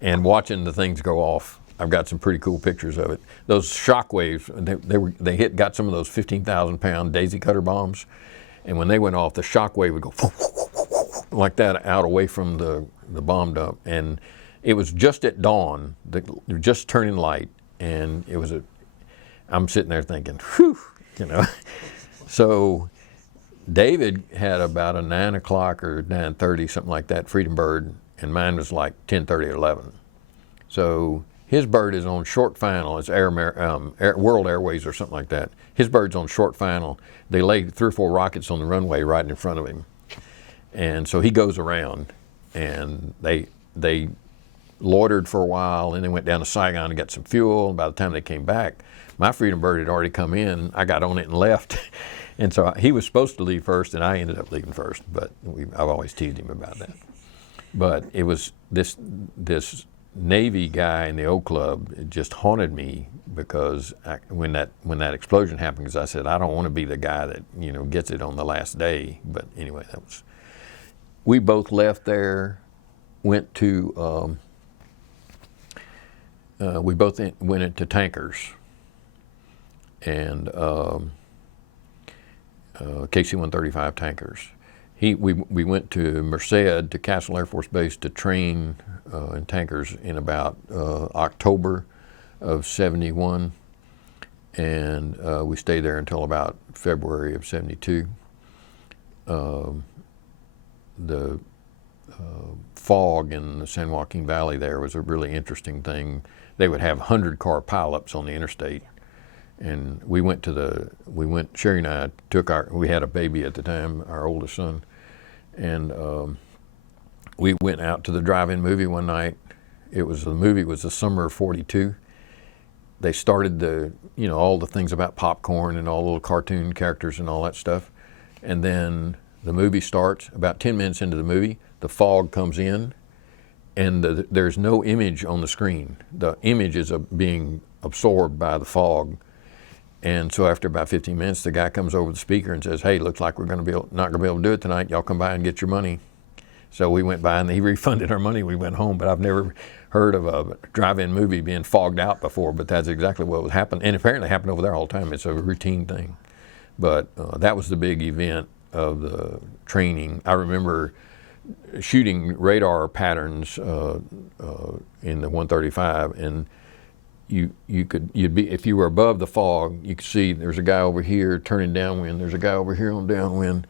and watching the things go off. I've got some pretty cool pictures of it. Those shock waves, they got some of those 15,000-pound daisy cutter bombs, and when they went off, the shock wave would go like that out away from the bomb dump. And it was just at dawn, just turning light, and I'm sitting there thinking, whew, So David had about a 9 o'clock or 9:30, something like that, Freedom Bird, and mine was like 10:30 or 11. So his bird is on short final. It's World Airways or something like that. His bird's on short final. They laid 3 or 4 rockets on the runway right in front of him. And so he goes around, and they loitered for a while, and then went down to Saigon and got some fuel. And by the time they came back, my Freedom Bird had already come in. I got on it and left. And so he was supposed to leave first, and I ended up leaving first. But I've always teased him about that. But it was this Navy guy in the O Club, it just haunted me, because when that explosion happened, because I said, I don't want to be the guy that gets it on the last day. But anyway, we both left there, went to we both went into tankers, and KC-135 tankers. We went to Merced, to Castle Air Force Base, to train in tankers in about October of '71, and we stayed there until about February of '72. The fog in the San Joaquin Valley there was a really interesting thing. They would have 100-car pileups on the interstate. And Sherry and I we had a baby at the time, our oldest son, and we went out to the drive-in movie one night. The movie was the summer of '42. They started all the things about popcorn and all the little cartoon characters and all that stuff. And then the movie starts. About 10 minutes into the movie, the fog comes in, and there's no image on the screen. The image is being absorbed by the fog. And so after about 15 minutes, the guy comes over the speaker and says, hey, looks like we're not going to be able to do it tonight. Y'all come by and get your money. So we went by, and he refunded our money. We went home, but I've never heard of a drive-in movie being fogged out before, but that's exactly what would happen. And apparently happened over there all the time. It's a routine thing. But that was the big event of the training. I remember shooting radar patterns in the 135, and you'd be, if you were above the fog, you could see there's a guy over here turning downwind, there's a guy over here on downwind,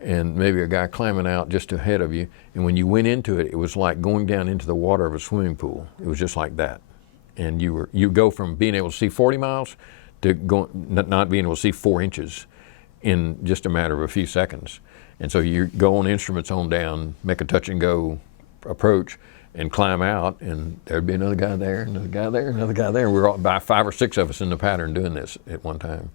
and maybe a guy climbing out just ahead of you. And when you went into it, it was like going down into the water of a swimming pool. It was just like that. And you go from being able to see 40 miles to not being able to see 4 inches in just a matter of a few seconds. And so you go on instruments on down, make a touch and go approach, and climb out, and there'd be another guy there, another guy there, another guy there. We were all, about 5 or 6 of us in the pattern doing this at one time.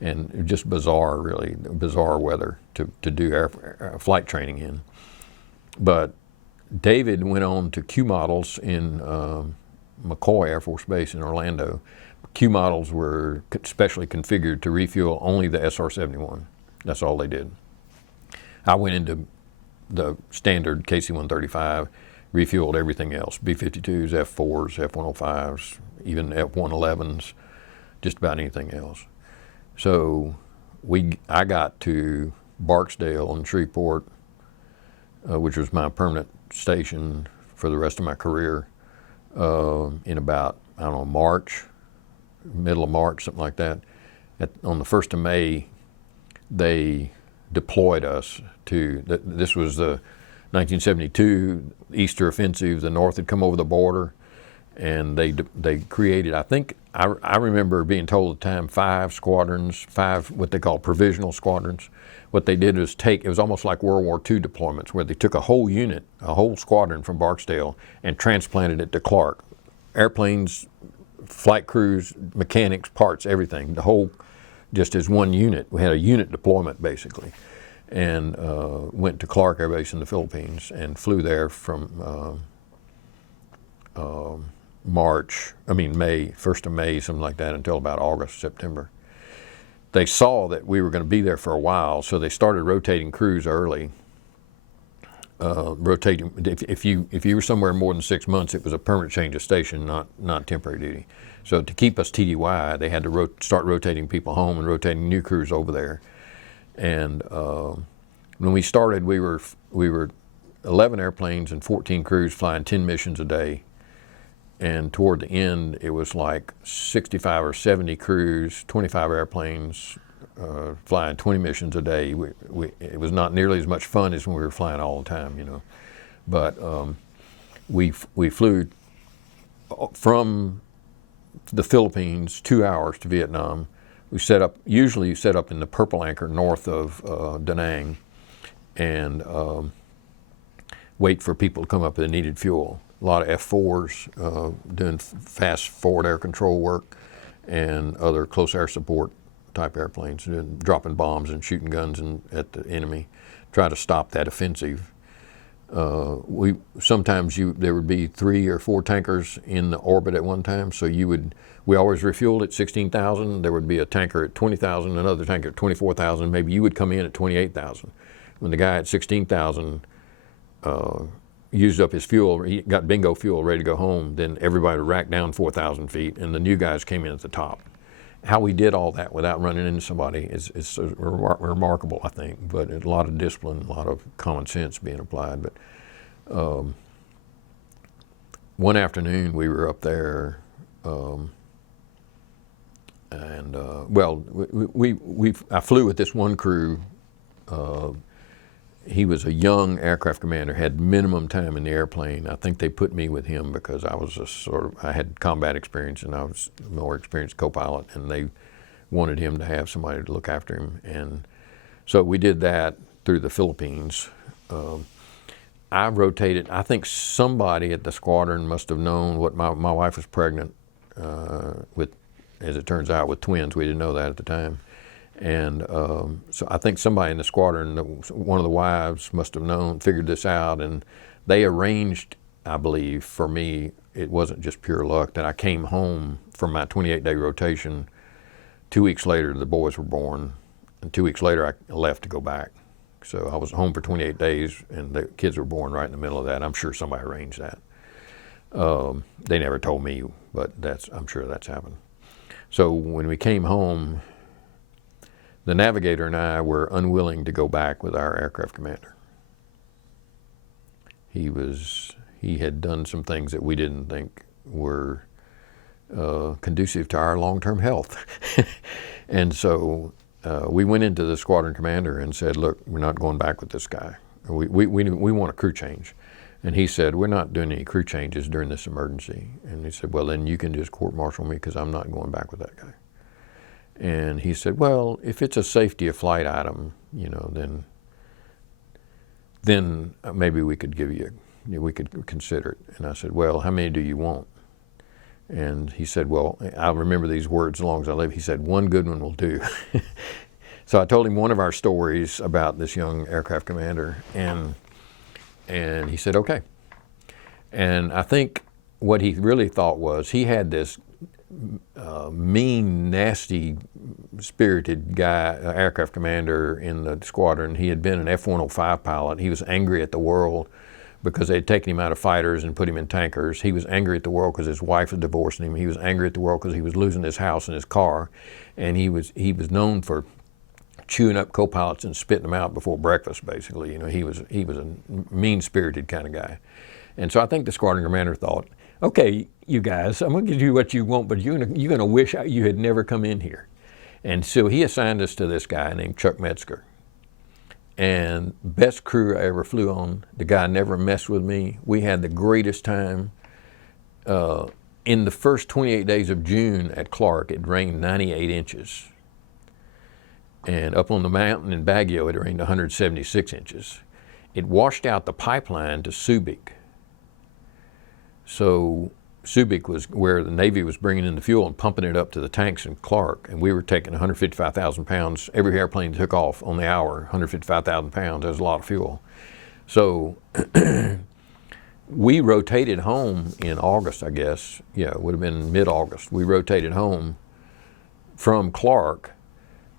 And it was just bizarre, really, bizarre weather to do flight training in. But David went on to Q models in McCoy Air Force Base in Orlando. Q models were specially configured to refuel only the SR-71. That's all they did. I went into the standard KC-135, refueled everything else, B-52s, F-4s, F-105s, even F-111s, just about anything else. So I got to Barksdale and Shreveport, which was my permanent station for the rest of my career, in about, I don't know, March, middle of March, something like that. On the 1st of May, they deployed us to, this was the 1972 Easter Offensive. The North had come over the border, and they created, I remember being told at the time, 5 squadrons, 5 what they call provisional squadrons, what they did was it was almost like World War II deployments, where they took a whole unit, a whole squadron from Barksdale and transplanted it to Clark. Airplanes, flight crews, mechanics, parts, everything, the whole, just as one unit. We had a unit deployment basically, and went to Clark Air Base in the Philippines and flew there from May, 1st of May, something like that, until about August, September. They saw that we were going to be there for a while, so they started rotating crews early. Rotating, if you were somewhere more than 6 months, it was a permanent change of station, not temporary duty. So to keep us TDY, they had to start rotating people home and rotating new crews over there. And when we started, we were 11 airplanes and 14 crews flying 10 missions a day. And toward the end, it was like 65 or 70 crews, 25 airplanes, flying 20 missions a day. It was not nearly as much fun as when we were flying all the time, you know. But we flew from the Philippines 2 hours to Vietnam. We usually set up in the Purple Anchor north of Da Nang, and wait for people to come up that needed fuel. A lot of F-4s doing fast forward air control work, and other close air support type airplanes, dropping bombs and shooting guns at the enemy, try to stop that offensive. Sometimes there would be 3 or 4 tankers in the orbit at one time, so we always refueled at 16,000. There would be a tanker at 20,000, another tanker at 24,000. Maybe you would come in at 28,000. When the guy at 16,000 used up his fuel, he got bingo fuel ready to go home, then everybody would rack down 4,000 feet, and the new guys came in at the top. How we did all that without running into somebody is remarkable, I think, but a lot of discipline, a lot of common sense being applied. But one afternoon we were up there, I flew with this one crew. He was a young aircraft commander, had minimum time in the airplane. I think they put me with him because I had combat experience and I was a more experienced co-pilot, and they wanted him to have somebody to look after him. And so we did that through the Philippines. I rotated, I think somebody at the squadron must have known what my wife was pregnant with, as it turns out, with twins. We didn't know that at the time. And so I think somebody in the squadron, one of the wives must have figured this out, and they arranged, I believe, for me, it wasn't just pure luck, that I came home from my 28-day rotation. 2 weeks later, the boys were born, and 2 weeks later, I left to go back. So I was home for 28 days, and the kids were born right in the middle of that. I'm sure somebody arranged that. They never told me, but I'm sure that's happened. So when we came home, the navigator and I were unwilling to go back with our aircraft commander. He had done some things that we didn't think were conducive to our long-term health. And so we went into the squadron commander and said, look, we're not going back with this guy. We want a crew change. And he said, we're not doing any crew changes during this emergency. And he said, well, then you can just court-martial me because I'm not going back with that guy. And he said, well, if it's a safety of flight item, you know, then maybe we could we could consider it. And I said, well, how many do you want? And he said, well, I'll remember these words as long as I live. He said, one good one will do. So I told him one of our stories about this young aircraft commander, and he said, okay. And I think what he really thought was he had this mean, nasty, spirited guy, aircraft commander in the squadron. He had been an F-105 pilot. He was angry at the world because they had taken him out of fighters and put him in tankers. He was angry at the world because his wife was divorcing him. He was angry at the world because he was losing his house and his car. And he was known for chewing up co-pilots and spitting them out before breakfast, basically. You know, he was a mean-spirited kind of guy. And so I think the squadron commander thought, okay, you guys, I'm going to give you what you want, but you're going to wish you had never come in here. And so he assigned us to this guy named Chuck Metzger. And best crew I ever flew on. The guy never messed with me. We had the greatest time. In the first 28 days of June at Clark, it rained 98 inches. And up on the mountain in Baguio, it rained 176 inches. It washed out the pipeline to Subic. So Subic was where the Navy was bringing in the fuel and pumping it up to the tanks in Clark, and we were taking 155,000 pounds. Every airplane took off on the hour, 155,000 pounds. That was a lot of fuel. So we rotated home in August, I guess. Yeah, it would have been mid-August. We rotated home from Clark,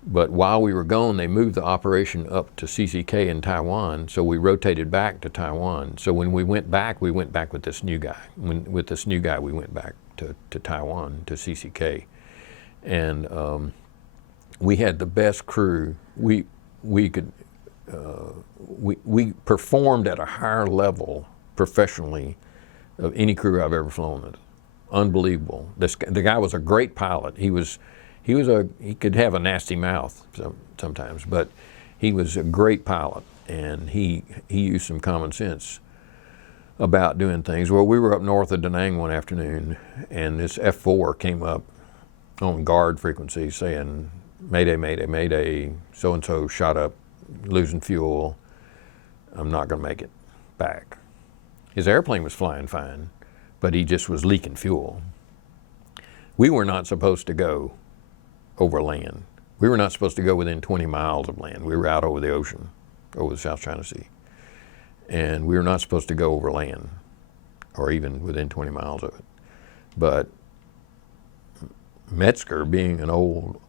but while we were gone, they moved the operation up to CCK in Taiwan, so we rotated back to Taiwan. So when we went back with this new guy. With this new guy, we went back to Taiwan, to CCK. And we had the best crew. We performed at a higher level professionally of any crew I've ever flown with. Unbelievable. The guy was a great pilot. He could have a nasty mouth sometimes, but he was a great pilot, and he used some common sense about doing things. Well, we were up north of Da Nang one afternoon, and this F4 came up on guard frequency saying, "Mayday, mayday, mayday, so-and-so shot up, losing fuel. I'm not going to make it back." His airplane was flying fine, but he just was leaking fuel. We were not supposed to go over land. We were not supposed to go within 20 miles of land. We were out over the ocean, over the South China Sea. And we were not supposed to go over land, or even within 20 miles of it. But Metzger, being an old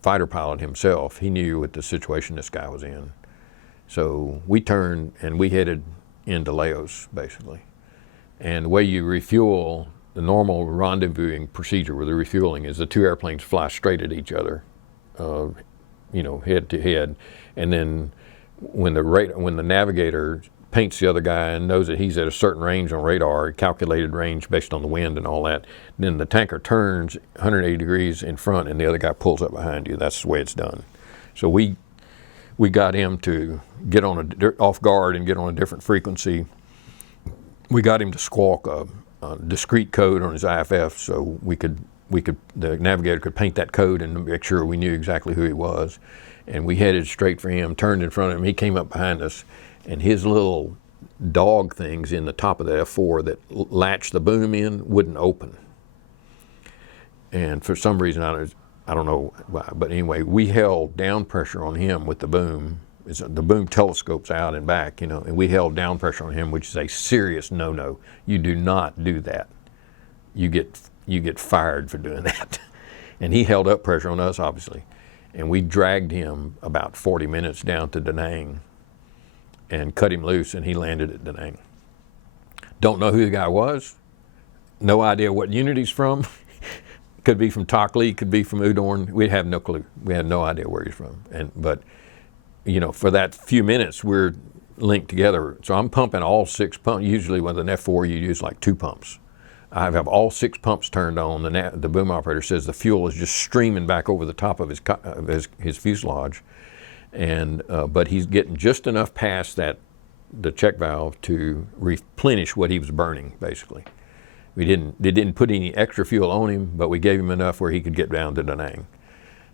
fighter pilot himself, he knew what the situation this guy was in. So we turned and we headed into Laos, basically. And the way you refuel, the normal rendezvousing procedure with the refueling is the two airplanes fly straight at each other, head to head. And then when the navigator paints the other guy and knows that he's at a certain range on radar, calculated range based on the wind and all that, then the tanker turns 180 degrees in front and the other guy pulls up behind you. That's the way it's done. So we got him to get off guard and get on a different frequency. We got him to squawk a discrete code on his IFF, so the navigator could paint that code and make sure we knew exactly who he was. And we headed straight for him, turned in front of him. He came up behind us, and his little dog things in the top of the F4 that latched the boom in wouldn't open. And for some reason, I don't know why, but anyway, we held down pressure on him with the boom. The boom telescopes out and back, and we held down pressure on him, which is a serious no-no. You do not do that. You get fired for doing that. And he held up pressure on us, obviously. And we dragged him about 40 minutes down to Da Nang and cut him loose, and he landed at Da Nang. Don't know who the guy was. No idea what unit he's from. Could be from Takli, could be from Udorn. We have no clue. We had no idea where he's from. But for that few minutes, we're linked together. So I'm pumping all 6 pumps. Usually with an F4, you use like 2 pumps. I have all 6 pumps turned on. The boom operator says the fuel is just streaming back over the top of his fuselage, but he's getting just enough past the check valve to replenish what he was burning, basically. They didn't put any extra fuel on him, but we gave him enough where he could get down to Da Nang.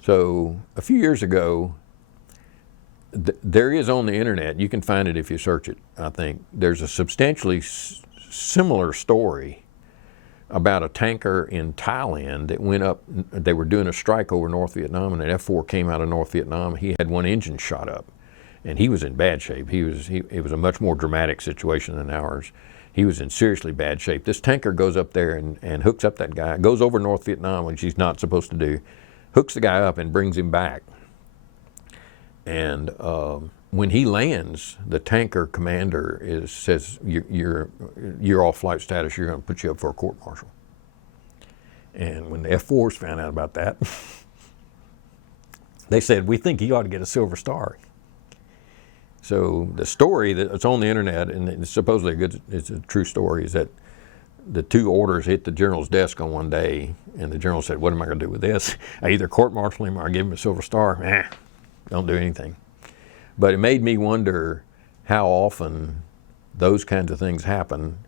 So a few years ago, there is on the internet, you can find it if you search it, I think. There's a substantially similar story about a tanker in Thailand that went up. They were doing a strike over North Vietnam, and an F4 came out of North Vietnam. He had one engine shot up, and he was in bad shape. It was a much more dramatic situation than ours. He was in seriously bad shape. This tanker goes up there and hooks up that guy, goes over North Vietnam, which he's not supposed to do, hooks the guy up and brings him back. And when he lands, the tanker commander says, you're off flight status, you're going to put you up for a court-martial. And when the F4s found out about that, they said, we think he ought to get a Silver Star. So the story that's on the internet, and it's supposedly it's a true story, is that the 2 orders hit the general's desk on one day, and the general said, what am I going to do with this? I either court-martial him or I give him a Silver Star. Don't do anything. But it made me wonder how often those kinds of things happen.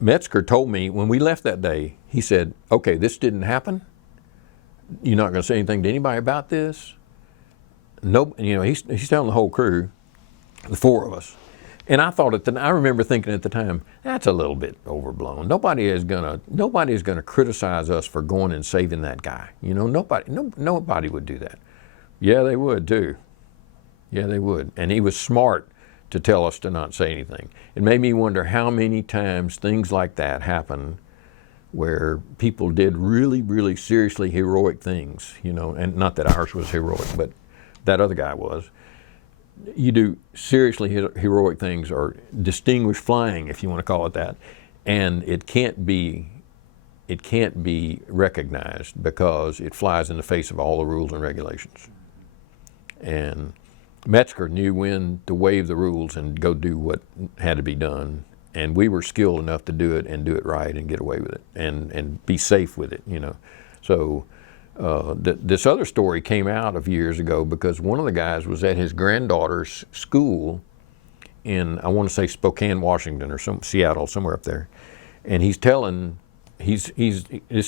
Metzger told me when we left that day, he said, okay, this didn't happen. You're not going to say anything to anybody about this? no, he's telling the whole crew, the four of us. And I thought I remember thinking at the time, that's a little bit overblown. Nobody is gonna criticize us for going and saving that guy. Nobody would do that. Yeah, they would too. Yeah, they would. And he was smart to tell us to not say anything. It made me wonder how many times things like that happen where people did really, really seriously heroic things, and not that ours was heroic, but that other guy was. You do seriously heroic things or distinguished flying, if you want to call it that, and it can't be recognized because it flies in the face of all the rules and regulations. And Metzger knew when to waive the rules and go do what had to be done, and we were skilled enough to do it and do it right and get away with it and be safe with it, So this other story came out of years ago because one of the guys was at his granddaughter's school in, I want to say Spokane, Washington, or Seattle, somewhere up there, and he's telling. This is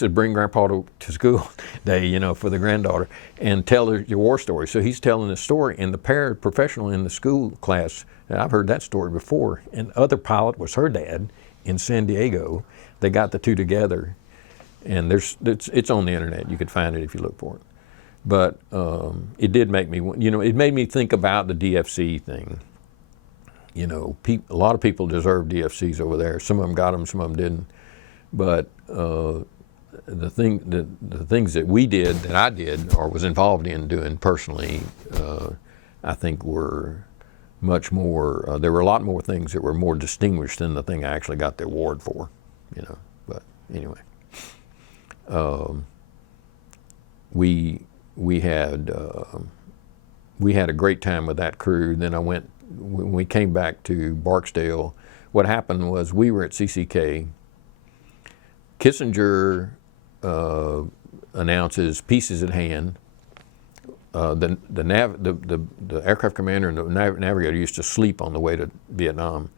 bring grandpa to school day, for the granddaughter, and tell her your war story. So he's telling the story, and the paraprofessional in the school class, and I've heard that story before, and the other pilot was her dad in San Diego. They got the two together, and it's on the internet. You could find it if you look for it. But it did make me, it made me think about the DFC thing. A lot of people deserve DFCs over there. Some of them got them, some of them didn't. But the things that we did, that I did, or was involved in doing personally, I think were much more. There were a lot more things that were more distinguished than the thing I actually got the award for, But anyway, we had a great time with that crew. Then when we came back to Barksdale, what happened was we were at CCK. Kissinger announces pieces at hand. The aircraft commander and the navigator used to sleep on the way to Vietnam,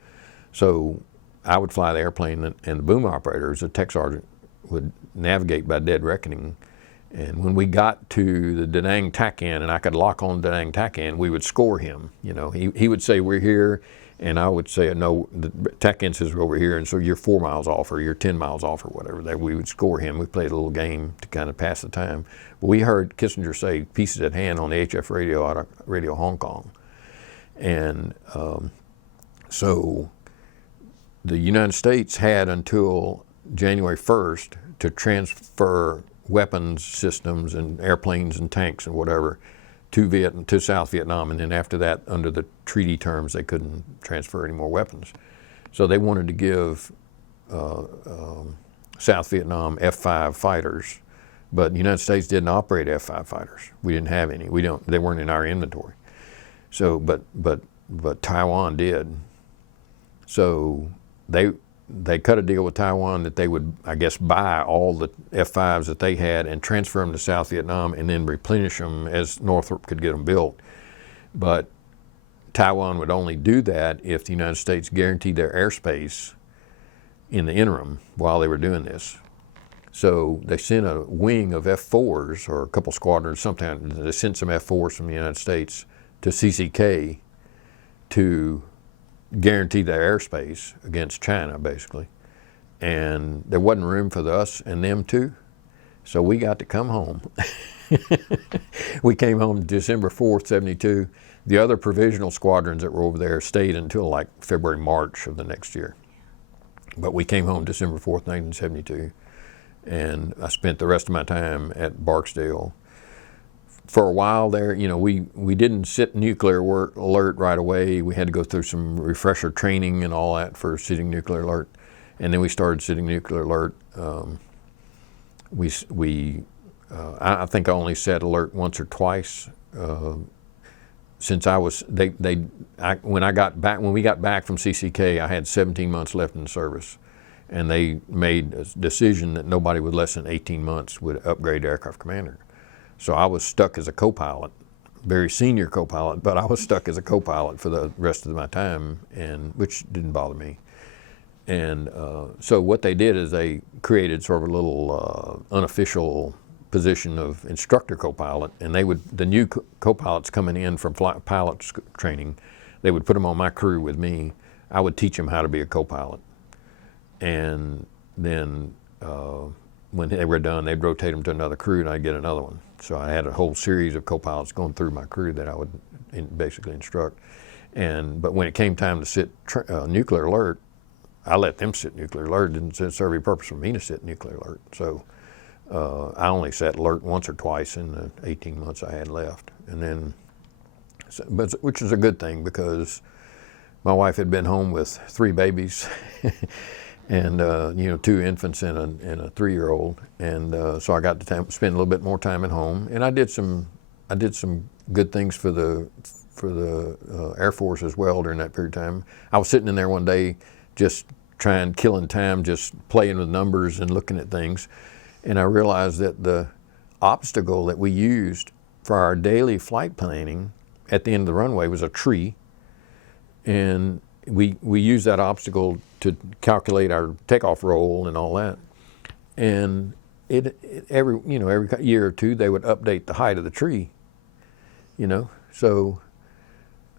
so I would fly the airplane, and the boom operators, the tech sergeant, would navigate by dead reckoning. And when we got to the Da Nang TACAN and I could lock on Da Nang TACAN, we would score him. He would say, "We're here," and I would say, "No, the TACAN says we're over here, and so you're 4 miles off or you're 10 miles off or whatever." That we would score him. We played a little game to kind of pass the time. But we heard Kissinger say pieces at hand on the HF radio out of Radio Hong Kong. And so the United States had until January 1st to transfer weapons systems and airplanes and tanks and whatever to South Vietnam, and then after that, under the treaty terms, they couldn't transfer any more weapons. So they wanted to give South Vietnam F-5 fighters, but the United States didn't operate F-5 fighters. We didn't have any. They weren't in our inventory. So, but Taiwan did. So they cut a deal with Taiwan that they would, I guess, buy all the F-5s that they had and transfer them to South Vietnam and then replenish them as Northrop could get them built. But Taiwan would only do that if the United States guaranteed their airspace in the interim while they were doing this. So they sent a wing of F-4s, or a couple squadrons, sometimes they sent some F-4s from the United States to CCK to guarantee their airspace against China, basically. And there wasn't room for us and them too, so we got to come home. We came home December 4th, 72. The other provisional squadrons that were over there stayed until like February, March of the next year. But we came home December 4th, 1972, and I spent the rest of my time at Barksdale. For a while there, we didn't sit nuclear alert right away. We had to go through some refresher training and all that for sitting nuclear alert, and then we started sitting nuclear alert. I think I only sat alert once or twice since I was when we got back from CCK. I had 17 months left in the service, and they made a decision that nobody with less than 18 months would upgrade to aircraft commander. So I was stuck as a co-pilot, very senior co-pilot, but I was stuck as a co-pilot for the rest of my time, and which didn't bother me. And so what they did is they created sort of a little unofficial position of instructor co-pilot, and the new co-pilots coming in from pilot training, they would put them on my crew with me. I would teach them how to be a co-pilot, and then when they were done, they'd rotate them to another crew, and I'd get another one. So I had a whole series of co-pilots going through my crew that I would basically instruct. But when it came time to sit nuclear alert, I let them sit nuclear alert. It didn't serve any purpose for me to sit nuclear alert. So I only sat alert once or twice in the 18 months I had left. And then, which is a good thing, because my wife had been home with 3 babies and 2 infants and a 3-year-old. And so I got to spend a little bit more time at home. And I did some good things for the Air Force as well during that period of time. I was sitting in there one day just killing time, just playing with numbers and looking at things. And I realized that the obstacle that we used for our daily flight planning at the end of the runway was a tree. And we used that obstacle to calculate our takeoff roll and all that. And every year or two, they would update the height of the tree, So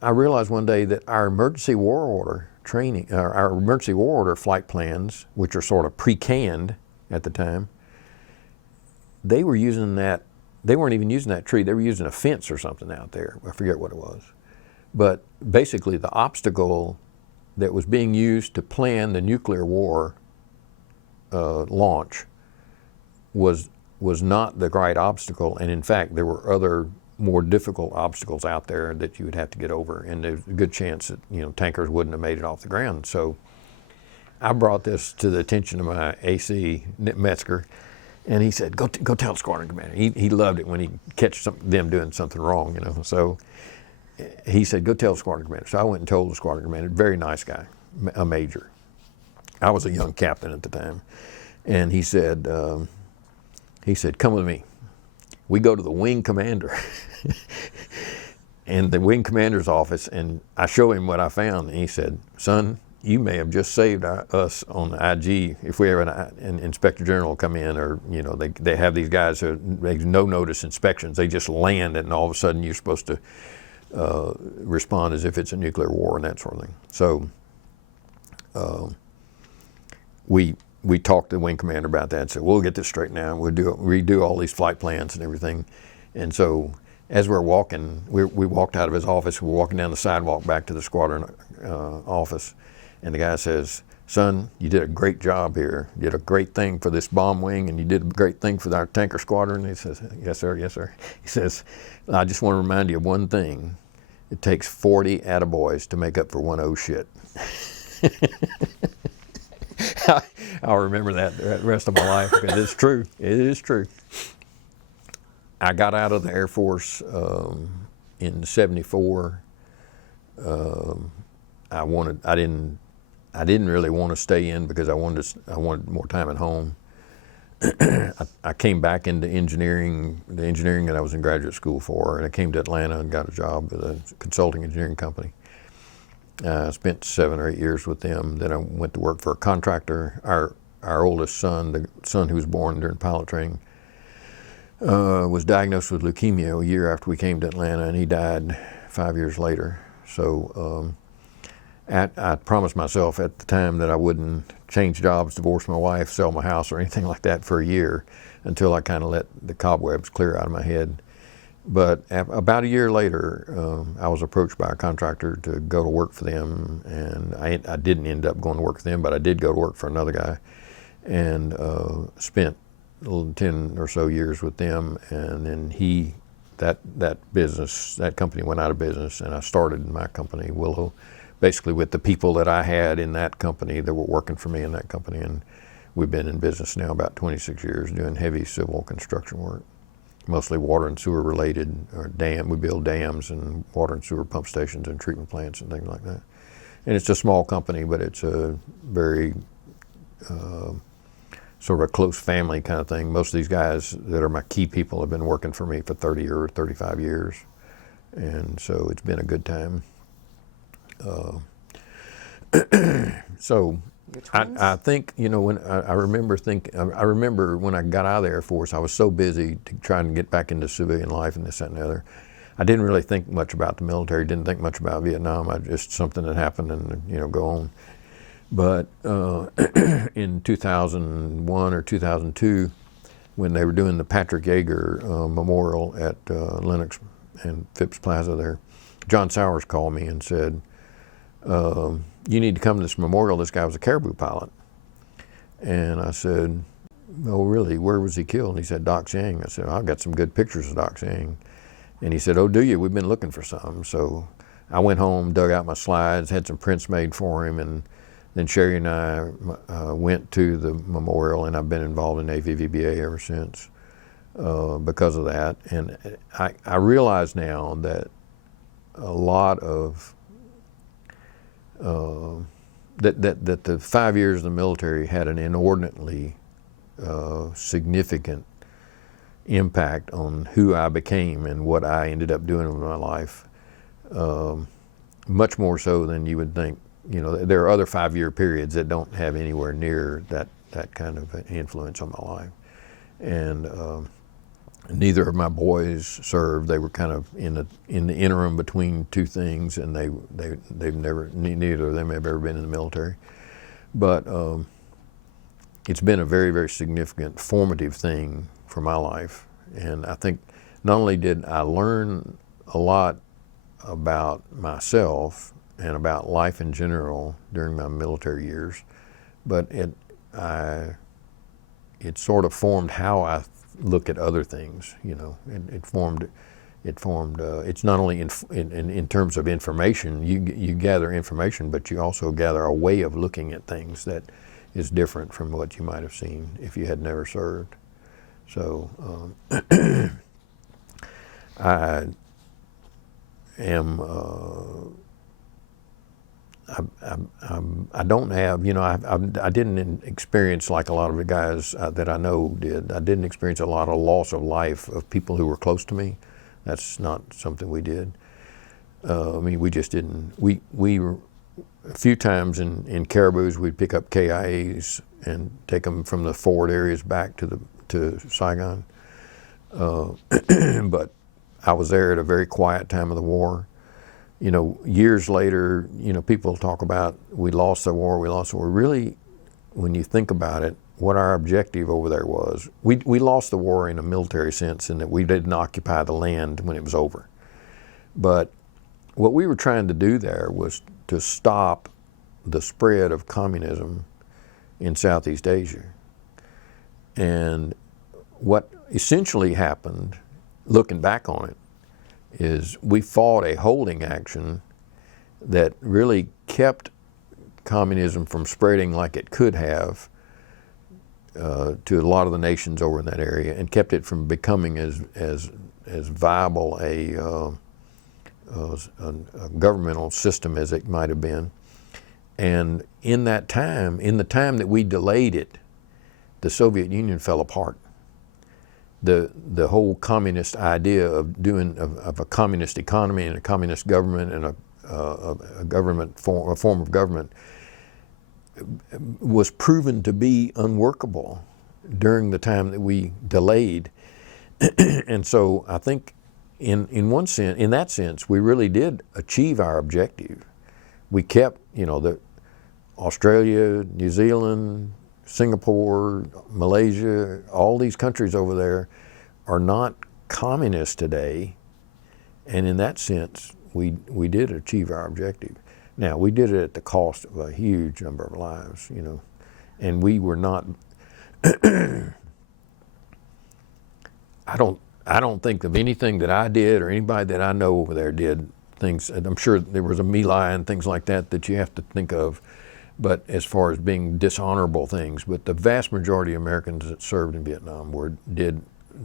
I realized one day that our emergency war order training, our emergency war order flight plans, which are sort of pre-canned at the time, they weren't even using that tree. They were using a fence or something out there. I forget what it was. But basically the obstacle that was being used to plan the nuclear war launch was not the right obstacle. And in fact, there were other more difficult obstacles out there that you would have to get over, and there's a good chance that tankers wouldn't have made it off the ground. So I brought this to the attention of my AC, Metzger, and he said, go tell the squadron commander. He loved it when he catch them doing something wrong, So he said, go tell the squadron commander. So I went and told the squadron commander, very nice guy, a major. I was a young captain at the time. And he said, come with me. We go to the wing commander and the wing commander's office, and I show him what I found. And he said, son, you may have just saved us on the IG. If we have an inspector general come in, or they have these guys who make no notice inspections. They just land, and all of a sudden you're supposed to respond as if it's a nuclear war and that sort of thing. So we talked to the wing commander about that and said, we'll get this straightened out. We'll redo all these flight plans and everything. And so as we're walking, we walked out of his office. We're walking down the sidewalk back to the squadron office. And the guy says, son, you did a great job here. You did a great thing for this bomb wing, and you did a great thing for our tanker squadron. He says, yes, sir, yes, sir. He says, I just want to remind you of one thing. It takes 40 attaboys to make up for one oh shit. I'll remember that the rest of my life, because it's true. It is true. I got out of the Air Force in '74. I didn't really want to stay in because I wanted more time at home. I came back into the engineering that I was in graduate school for, and I came to Atlanta and got a job with a consulting engineering company. I spent 7 or 8 years with them. Then I went to work for a contractor. Our oldest son, the son who was born during pilot training, was diagnosed with leukemia a year after we came to Atlanta, and he died 5 years later. So I promised myself at the time that I wouldn't change jobs, divorce my wife, sell my house, or anything like that for a year until I kind of let the cobwebs clear out of my head. But about a year later, I was approached by a contractor to go to work for them, and I didn't end up going to work for them, but I did go to work for another guy, and spent 10 or so years with them. And then that company went out of business, and I started my company, Willow, basically with the people that I had in that company that were working for me in that company. And we've been in business now about 26 years doing heavy civil construction work. Mostly water and sewer related, or we build dams and water and sewer pump stations and treatment plants and things like that. And it's a small company, but it's a very sort of a close family kind of thing. Most of these guys that are my key people have been working for me for 30 or 35 years. And so it's been a good time. So Your twins? I think, when I remember when I got out of the Air Force, I was so busy trying to get back into civilian life and this, that, and the other. I didn't really think much about the military, didn't think much about Vietnam. Just something that happened and, go on. But in 2001 or 2002, when they were doing the Patrick Jaeger memorial at Lenox and Phipps Plaza there, John Sowers called me and said, you need to come to this memorial. This guy was a caribou pilot. And I said, oh, really? Where was he killed? And he said, Doc Siang. I said, I've got some good pictures of Doc Siang. And he said, oh, do you? We've been looking for some. So I went home, dug out my slides, had some prints made for him, and then Sherry and I went to the memorial, and I've been involved in AVVBA ever since because of that. And I realize now that a lot of that the 5 years of the military had an inordinately significant impact on who I became and what I ended up doing with my life, much more so than you would think. There are other 5-year periods that don't have anywhere near that kind of influence on my life. And neither of my boys served. They were kind of in the interim between two things, and they've never, neither of them have ever been in the military. But it's been a very, very significant formative thing for my life. And I think not only did I learn a lot about myself and about life in general during my military years, but it sort of formed how I look at other things. It formed. It's not only in terms of information. You gather information, but you also gather a way of looking at things that is different from what you might have seen if you had never served. So I am. I don't have, I didn't experience like a lot of the guys that I know did. I didn't experience a lot of loss of life of people who were close to me. That's not something we did. We just didn't. We were, a few times in caribous, we'd pick up KIAs and take them from the forward areas back to Saigon. But I was there at a very quiet time of the war. Years later, people talk about we lost the war. Really, when you think about it, what our objective over there was, we lost the war in a military sense in that we didn't occupy the land when it was over. But what we were trying to do there was to stop the spread of communism in Southeast Asia. And what essentially happened, looking back on it, is we fought a holding action that really kept communism from spreading like it could have to a lot of the nations over in that area, and kept it from becoming as viable a governmental system as it might have been. And in the time that we delayed it, the Soviet Union fell apart. The whole communist idea of a communist economy and a communist government and a form of government was proven to be unworkable during the time that we delayed. And so I think in that sense, we really did achieve our objective. We kept, the Australia, New Zealand, Singapore, Malaysia, all these countries over there are not communist today, and in that sense, we did achieve our objective. Now, we did it at the cost of a huge number of lives, and we were not. I don't think of anything that I did or anybody that I know over there did things. And I'm sure there was a My Lai and things like that you have to think of. But as far as being dishonorable things, but the vast majority of Americans that served in Vietnam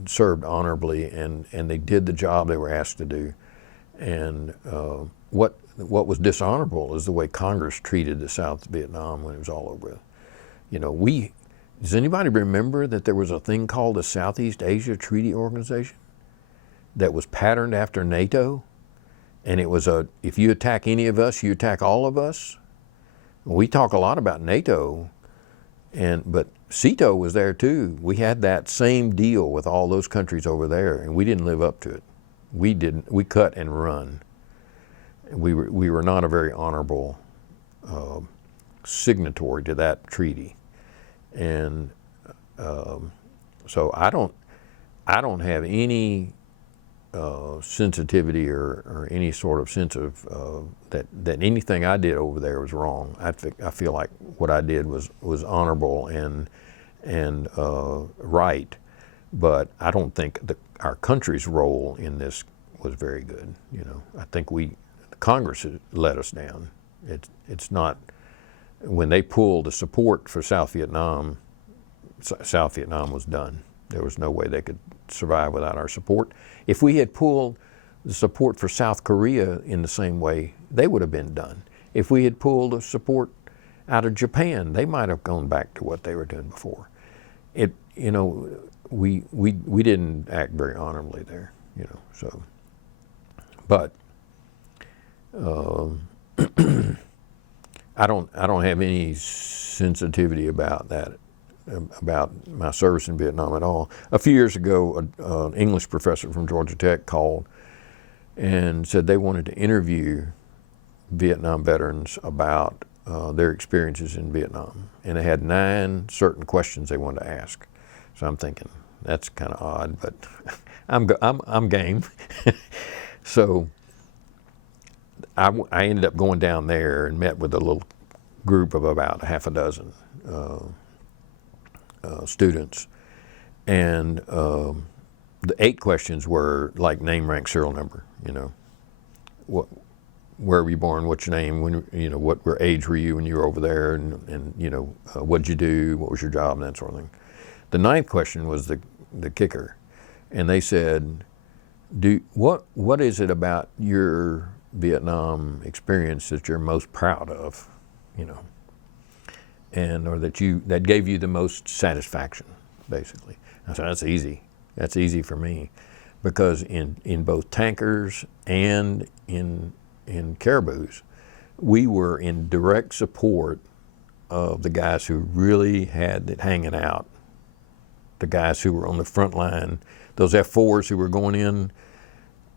served honorably, and they did the job they were asked to do. And what was dishonorable is the way Congress treated the South Vietnam when it was all over. Does anybody remember that there was a thing called the Southeast Asia Treaty Organization that was patterned after NATO? And it was if you attack any of us, you attack all of us. We talk a lot about NATO, but SEATO was there too. We had that same deal with all those countries over there, and we didn't live up to it. We didn't. We cut and run. We were not a very honorable signatory to that treaty, and so I don't have any sensitivity or any sort of sense of that anything I did over there was wrong. I feel like what I did was honorable and right, but I don't think our country's role in this was very good. You know, I think Congress let us down. It's not, when they pulled the support for South Vietnam was done. There was no way they could survive without our support. If we had pulled the support for South Korea in the same way, they would have been done. If we had pulled the support out of Japan, they might have gone back to what they were doing before. You know, we didn't act very honorably there, you know, so. But I don't have any sensitivity about that, about my service in Vietnam at all. A few years ago, an English professor from Georgia Tech called and said they wanted to interview Vietnam veterans about their experiences in Vietnam, and they had 9 certain questions they wanted to ask. So I'm thinking that's kind of odd, but I'm game. So I ended up going down there and met with a little group of about half a dozen students, and the 8 questions were like name, rank, serial number. You know, where were you born? What's your name? When, you know, what age were you when you were over there? And you know, what'd you do? What was your job? And that sort of thing. The 9th question was the kicker, and they said, what is it about your Vietnam experience that you're most proud of, you know, or that gave you the most satisfaction, basically. I said, that's easy. That's easy for me, because in both tankers and in caribous, we were in direct support of the guys who really had it hanging out, the guys who were on the front line, those F-4s who were going in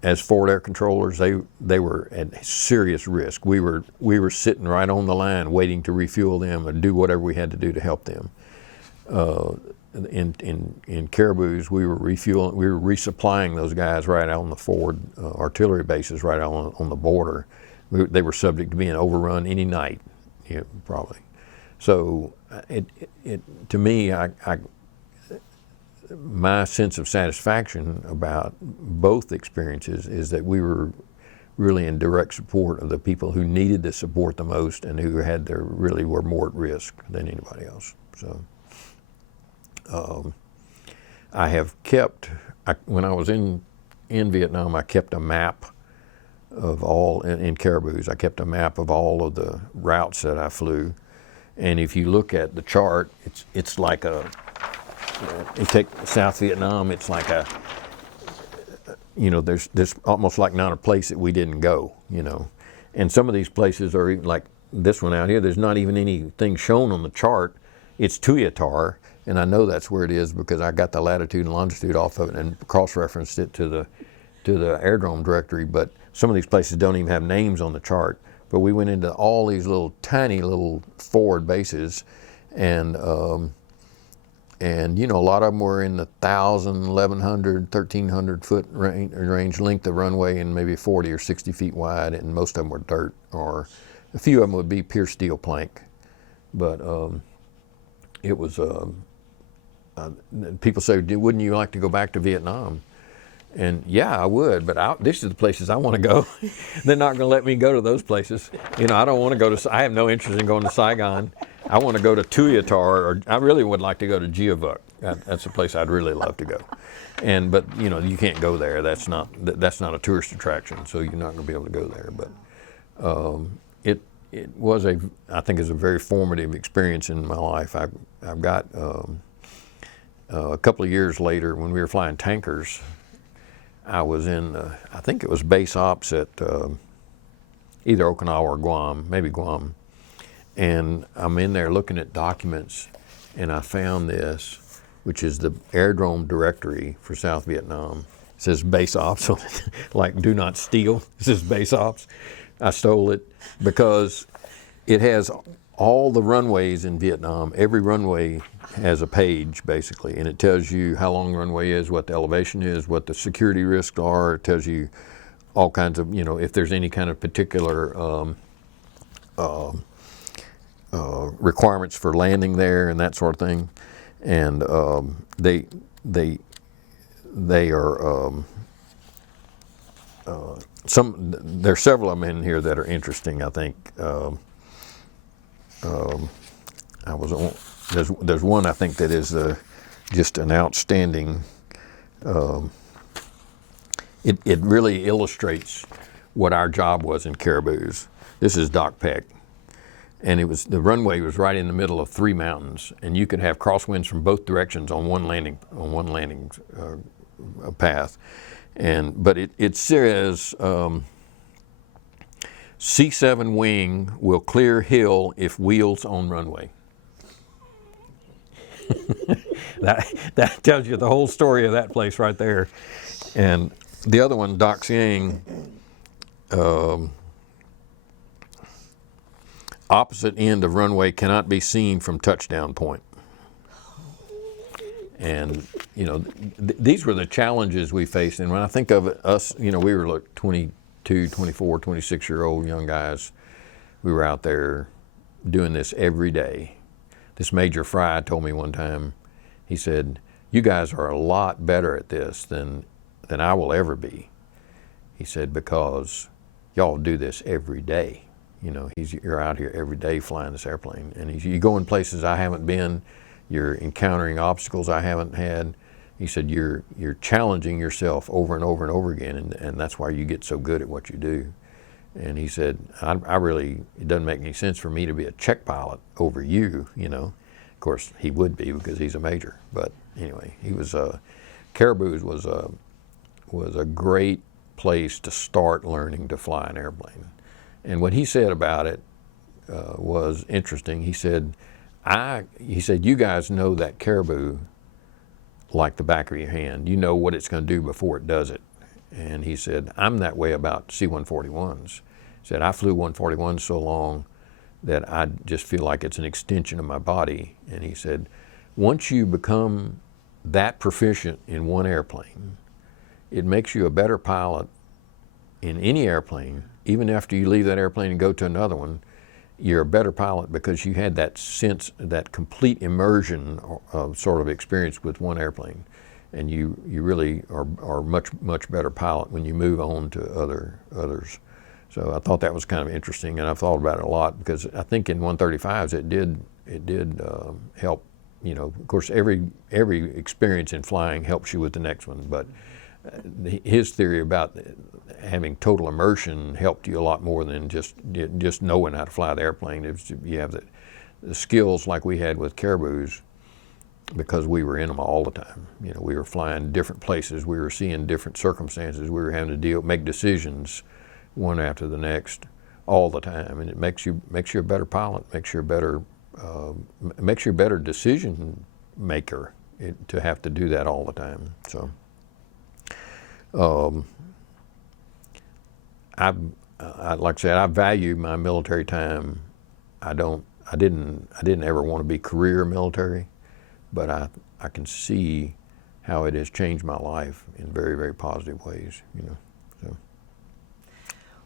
as forward air controllers. They were at serious risk. We were sitting right on the line waiting to refuel them and do whatever we had to do to help them. In caribous, we were resupplying those guys right out on the forward artillery bases right out on the border. They were subject to being overrun any night, you know, probably. So to me, my sense of satisfaction about both experiences is that we were really in direct support of the people who needed the support the most and who really were more at risk than anybody else. So I have kept, when I was in Vietnam, I kept a map of all, in caribous, I kept a map of all of the routes that I flew. And if you look at the chart, it's like you take South Vietnam, it's like you know, there's almost like not a place that we didn't go, you know. And some of these places are even like this one out here, there's not even anything shown on the chart. It's Tuyatar, and I know that's where it is because I got the latitude and longitude off of it and cross-referenced it to the Airdrome directory, but some of these places don't even have names on the chart. But we went into all these tiny little forward bases, and you know, a lot of them were in the 1,000, 1,100, 1,300 foot range length of runway, and maybe 40 or 60 feet wide, and most of them were dirt, or a few of them would be pure steel plank. But it was, people say, wouldn't you like to go back to Vietnam? And yeah, I would, but this is the places I want to go. They're not going to let me go to those places. You know, I don't want to go to, I have no interest in going to Saigon. I want to go to Tuyatar, or I really would like to go to Gia Vuc. That's a place I'd really love to go. But you know, you can't go there. That's not a tourist attraction, so you're not going to be able to go there. But it was I think it's a very formative experience in my life. I've got a couple of years later, when we were flying tankers, I was in I think it was base ops at either Okinawa or Guam, maybe Guam. And I'm in there looking at documents, and I found this, which is the Airdrome directory for South Vietnam. It says base ops on it, like do not steal. It says base ops. I stole it because it has all the runways in Vietnam. Every runway has a page, basically, and it tells you how long the runway is, what the elevation is, what the security risks are. It tells you all kinds of, if there's any kind of particular requirements for landing there and that sort of thing. And they are there's several of them in here that are interesting, I think. There's one I think that is just an outstanding. It really illustrates what our job was in Caribous. This is Doc Peck, and the runway was right in the middle of 3 mountains, and you could have crosswinds from both directions on one landing path. But it says C7 wing will clear hill if wheels on runway. that tells you the whole story of that place right there. And the other one, Doc Siang, opposite end of runway cannot be seen from touchdown point. And these were the challenges we faced. And when I think of us, we were like 22, 24, 26-year-old young guys. We were out there doing this every day. This Major Fry told me one time, he said, "You guys are a lot better at this than I will ever be." He said, "Because y'all do this every day. You're out here every day flying this airplane. And you go in places I haven't been. You're encountering obstacles I haven't had." He said, you're challenging yourself over and over and over again, and that's why you get so good at what you do. And he said, it doesn't make any sense for me to be a check pilot over you, Of course, he would be because he's a major. But anyway, Caribous was a great place to start learning to fly an airplane. And what he said about it was interesting. He said, you guys know that Caribou like the back of your hand. You know what it's going to do before it does it. And he said, I'm that way about C-141s. He said, I flew 141s so long that I just feel like it's an extension of my body. And he said, once you become that proficient in one airplane, it makes you a better pilot in any airplane. Even after you leave that airplane and go to another one, you're a better pilot because you had that sense, that complete immersion of sort of experience with one airplane. And you really are much better pilot when you move on to others. So I thought that was kind of interesting, and I've thought about it a lot because I think in 135s it did help. Of course, every experience in flying helps you with the next one, but his theory about having total immersion helped you a lot more than just knowing how to fly the airplane. You have the skills like we had with Caribous because we were in them all the time. We were flying different places. We were seeing different circumstances. We were having to make decisions one after the next all the time, and it makes you a better pilot, makes you a better decision maker to have to do that all the time. So. Like I said, I value my military time. I didn't ever want to be career military, but I can see how it has changed my life in very, very positive ways, So.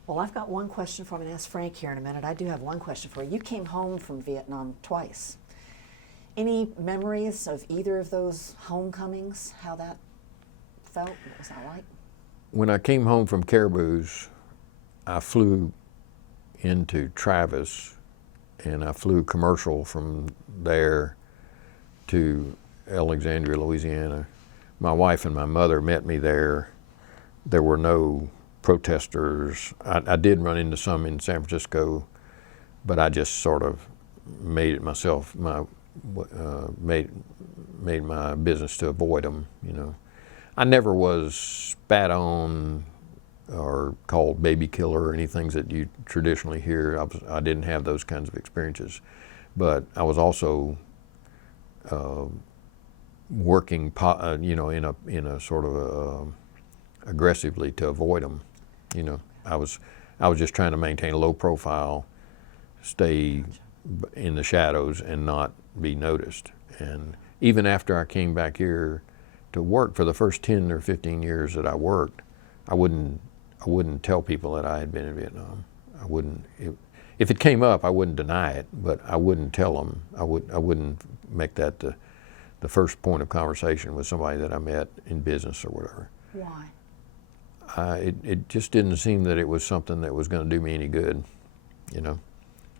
Well, I've got one question for him and ask Frank here in a minute. I do have one question for you. You came home from Vietnam twice. Any memories of either of those homecomings, how that felt? What was that like? When I came home from Caribous, I flew into Travis, and I flew commercial from there to Alexandria, Louisiana. My wife and my mother met me there. There were no protesters. I did run into some in San Francisco, but I just sort of made it myself, made my business to avoid them, I never was spat on are called baby killer or any things that you traditionally hear. I didn't have those kinds of experiences, but I was also working, you know, in a sort of aggressively to avoid them. You know, I was just trying to maintain a low profile, stay in the shadows, and not be noticed. And even after I came back here to work, for the first 10 or 15 years that I worked, I wouldn't tell people that I had been in Vietnam. I wouldn't. If it came up, I wouldn't deny it, but I wouldn't tell them. I wouldn't make that the first point of conversation with somebody that I met in business or whatever. Why? It just didn't seem that it was something that was going to do me any good, you know.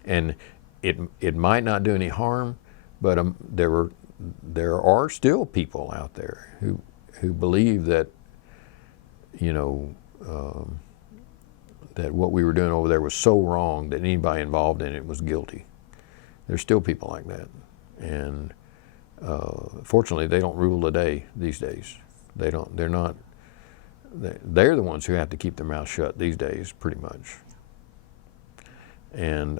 And it might not do any harm, but there are still people out there who believe that, you know, that what we were doing over there was so wrong that anybody involved in it was guilty. There's still people like that, and fortunately, they don't rule the day these days. They don't. They're not. They're the ones who have to keep their mouth shut these days, pretty much. And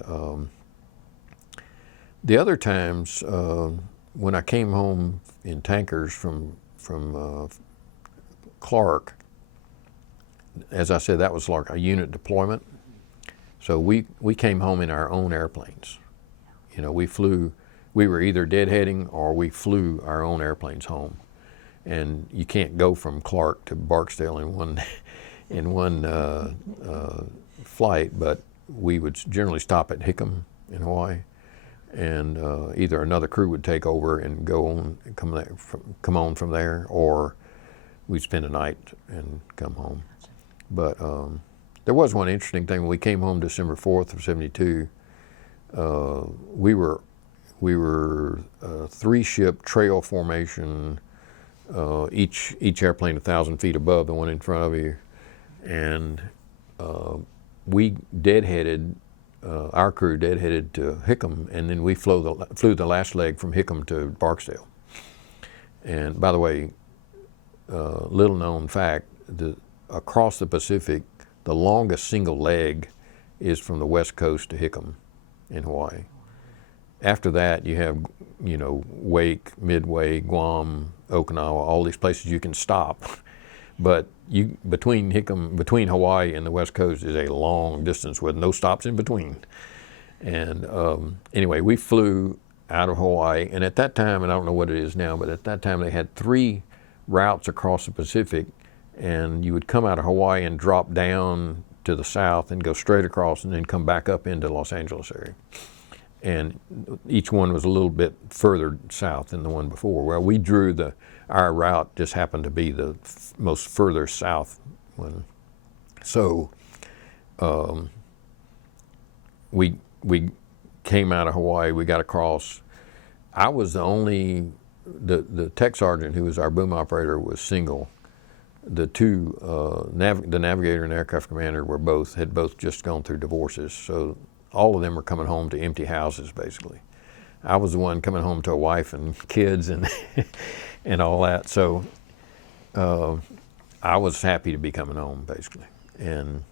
the other times, when I came home in tankers from Clark, as I said, that was like a unit deployment. So we came home in our own airplanes. You know, we were either deadheading or we flew our own airplanes home. And you can't go from Clark to Barksdale in one flight, but we would generally stop at Hickam in Hawaii, and either another crew would take over and go on, come on from there, or we'd spend a night and come home. But there was one interesting thing. When we came home December 4th of '72, we were 3-ship trail formation, each airplane 1,000 feet above the one in front of you, and we deadheaded, our crew deadheaded to Hickam, and then we flew the last leg from Hickam to Barksdale. And by the way, little known fact, across the Pacific, the longest single leg is from the west coast to Hickam in Hawaii. After that, you have, you know, Wake, Midway, Guam, Okinawa, all these places you can stop. But between Hawaii and the west coast is a long distance with no stops in between. And anyway, we flew out of Hawaii, and at that time, and I don't know what it is now, but at that time they had 3 routes across the Pacific, and you would come out of Hawaii and drop down to the south and go straight across and then come back up into Los Angeles area. And each one was a little bit further south than the one before. Well, we drew our route just happened to be the most further south one. So we came out of Hawaii, we got across. I was the only, the tech sergeant who was our boom operator was single. The two, the navigator and aircraft commander had both just gone through divorces. So all of them were coming home to empty houses, basically. I was the one coming home to a wife and kids and and all that. So I was happy to be coming home, basically. And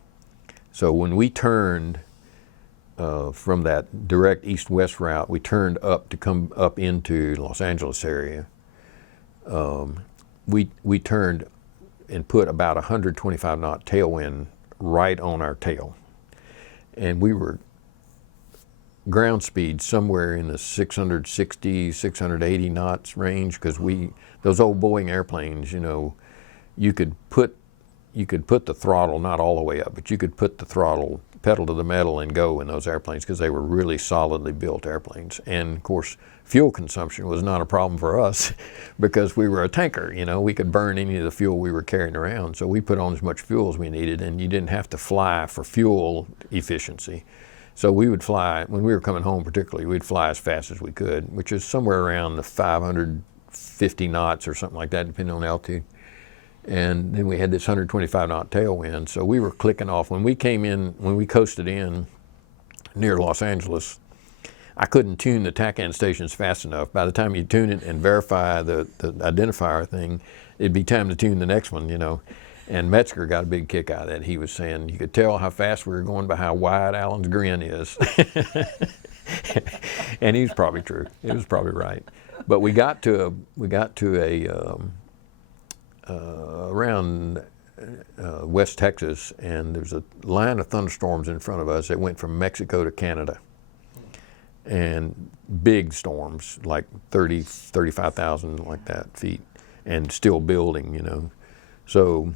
so when we turned from that direct east-west route, we turned up to come up into Los Angeles area. We turned and put about 125 knot tailwind right on our tail. And we were ground speed somewhere in the 660, 680 knots range, because those old Boeing airplanes, you know, you could put the throttle, not all the way up, but you could put the throttle pedal to the metal and go in those airplanes, because they were really solidly built airplanes. And of course, fuel consumption was not a problem for us because we were a tanker, you know, we could burn any of the fuel we were carrying around. So we put on as much fuel as we needed, and you didn't have to fly for fuel efficiency. So we would fly, when we were coming home particularly, we'd fly as fast as we could, which is somewhere around the 550 knots or something like that, depending on altitude. And then we had this 125 knot tailwind, so we were clicking off. When we coasted in near Los Angeles, I couldn't tune the TACAN stations fast enough. By the time you tune it and verify the identifier thing, it'd be time to tune the next one, you know. And Metzger got a big kick out of that. He was saying you could tell how fast we were going by how wide Alan's grin is. And he's probably true. He was probably right. But we got to around West Texas, and there's a line of thunderstorms in front of us that went from Mexico to Canada. And big storms, like 30, 35,000 like that feet, and still building, you know. So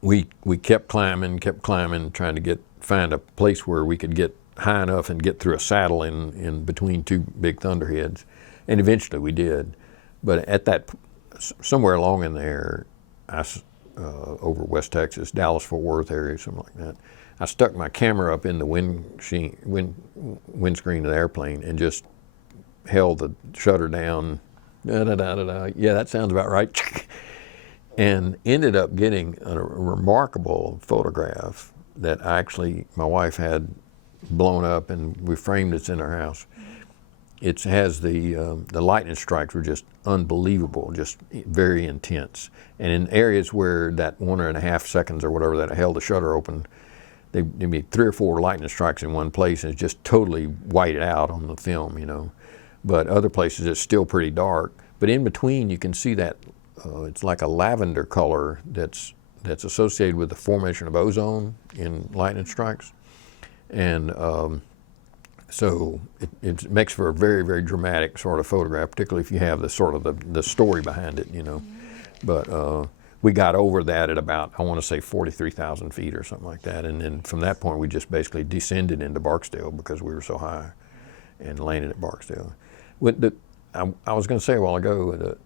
we kept climbing, trying to find a place where we could get high enough and get through a saddle in between two big thunderheads. And eventually we did. But at that, somewhere along in there, over West Texas, Dallas-Fort Worth area, something like that, I stuck my camera up in the windscreen of the airplane and just held the shutter down. Yeah, that sounds about right. And ended up getting a remarkable photograph that my wife had blown up, and we framed it in our house. It has the lightning strikes were just unbelievable, just very intense. And in areas where that 1.5 seconds or whatever that I held the shutter open, there'd be 3 or 4 lightning strikes in one place, and it's just totally whited out on the film, you know. But other places it's still pretty dark. But in between you can see that it's like a lavender color that's associated with the formation of ozone in lightning strikes. And so it makes for a very, very dramatic sort of photograph, particularly if you have the sort of the story behind it, you know. But we got over that at about, I want to say 43,000 feet or something like that. And then from that point, we just basically descended into Barksdale because we were so high, and landed at Barksdale. I was going to say a while ago,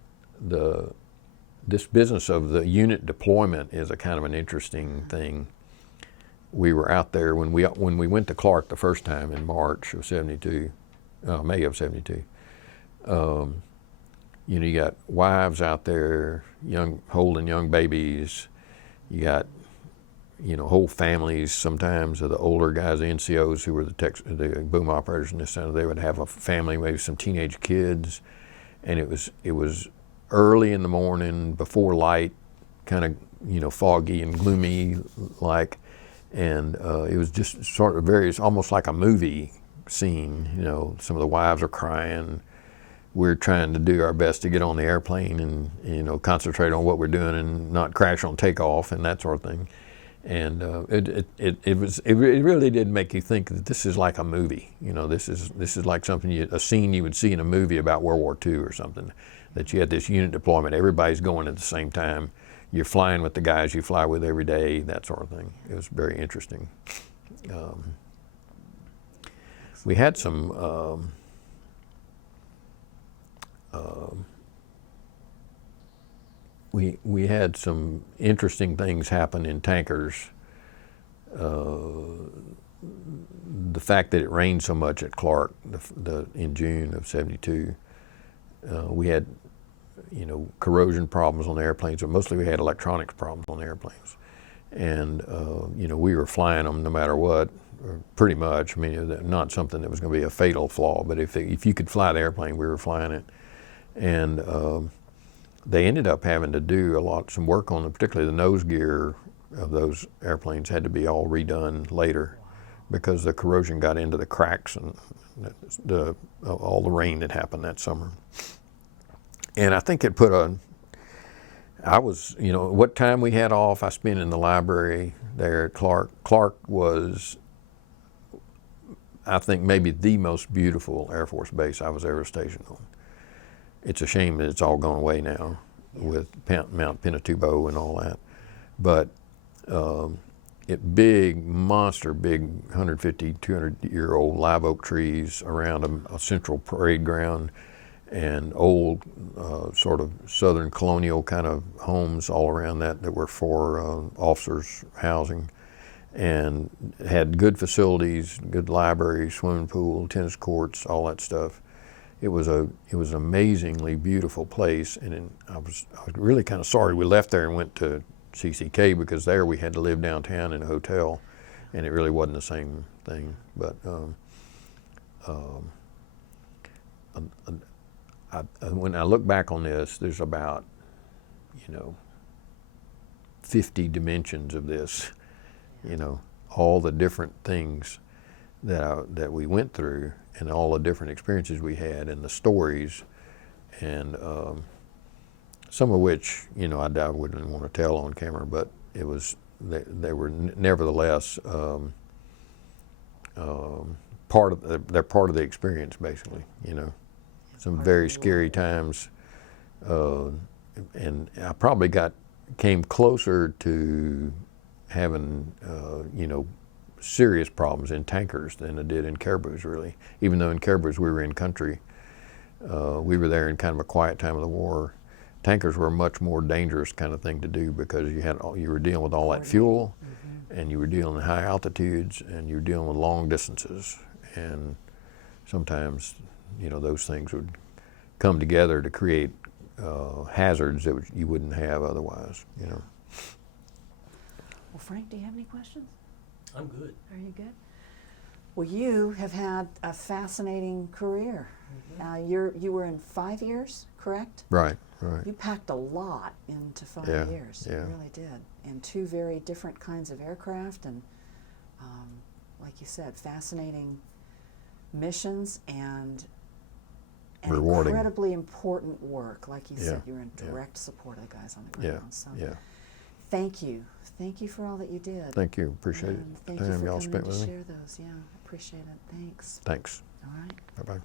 this business of the unit deployment is a kind of an interesting thing. We were out there when we went to Clark the first time in March of '72, May of '72. You know, you got wives out there, holding young babies. You got, you know, whole families sometimes of the older guys, the NCOs who were the boom operators in this center. They would have a family, maybe some teenage kids, and it was early in the morning before light, kind of, you know, foggy and gloomy like, and it was just sort of almost like a movie scene. You know, some of the wives are crying. We're trying to do our best to get on the airplane and, you know, concentrate on what we're doing and not crash on takeoff and that sort of thing. And it really did make you think that this is like a movie. You know, this is like something a scene you would see in a movie about World War II or something. That you had this unit deployment, everybody's going at the same time. You're flying with the guys you fly with every day, that sort of thing. It was very interesting. We had some we had some interesting things happen in tankers. The fact that it rained so much at Clark in June of '72, we had, you know, corrosion problems on the airplanes, but mostly we had electronics problems on the airplanes. And you know, we were flying them no matter what, pretty much. I mean, not something that was going to be a fatal flaw, but if you could fly the airplane, we were flying it. And they ended up having to do some work on particularly the nose gear of those airplanes had to be all redone later because the corrosion got into the cracks and all the rain that happened that summer. And I think it put you know, what time we had off, I spent in the library there at Clark. Clark was, I think, maybe the most beautiful Air Force base I was ever stationed on. It's a shame that it's all gone away now with Mount Pinatubo and all that. But big 150, 200-year-old live oak trees around a central parade ground, and old sort of southern colonial kind of homes all around that were for officers' housing, and had good facilities, good libraries, swimming pool, tennis courts, all that stuff. It was an amazingly beautiful place, and I was really kind of sorry we left there and went to CCK, because there we had to live downtown in a hotel, and it really wasn't the same thing. But when I look back on this, there's about, you know, 50 dimensions of this, you know, all the different things that we went through and all the different experiences we had and the stories, and some of which, you know, I wouldn't want to tell on camera, but it was, they were nevertheless they're part of the experience, basically, you know. Some very scary times, and I probably came closer to having, you know, serious problems in tankers than I did in caribous, really. Even though in caribous we were in country, we were there in kind of a quiet time of the war. Tankers were a much more dangerous kind of thing to do because you were dealing with all that fuel, and you were dealing with high altitudes, and you were dealing with long distances, and sometimes, you know, those things would come together to create hazards that you wouldn't have otherwise, you know. Well, Frank, do you have any questions? I'm good. Are you good? Well, you have had a fascinating career. You were in 5 years, correct? Right, right. You packed a lot into 5 years. Yeah. You really did. And 2 very different kinds of aircraft, and like you said, fascinating missions and Rewarding. incredibly important work. Like you said, Yeah, you were in yeah. direct support of the guys on the ground. So Yeah. thank you. Thank you for all that you did. Thank you. Appreciate And it. thank The you time for y'all coming spent to with me. share those. Yeah, appreciate it. Thanks. Thanks. All right. Bye-bye.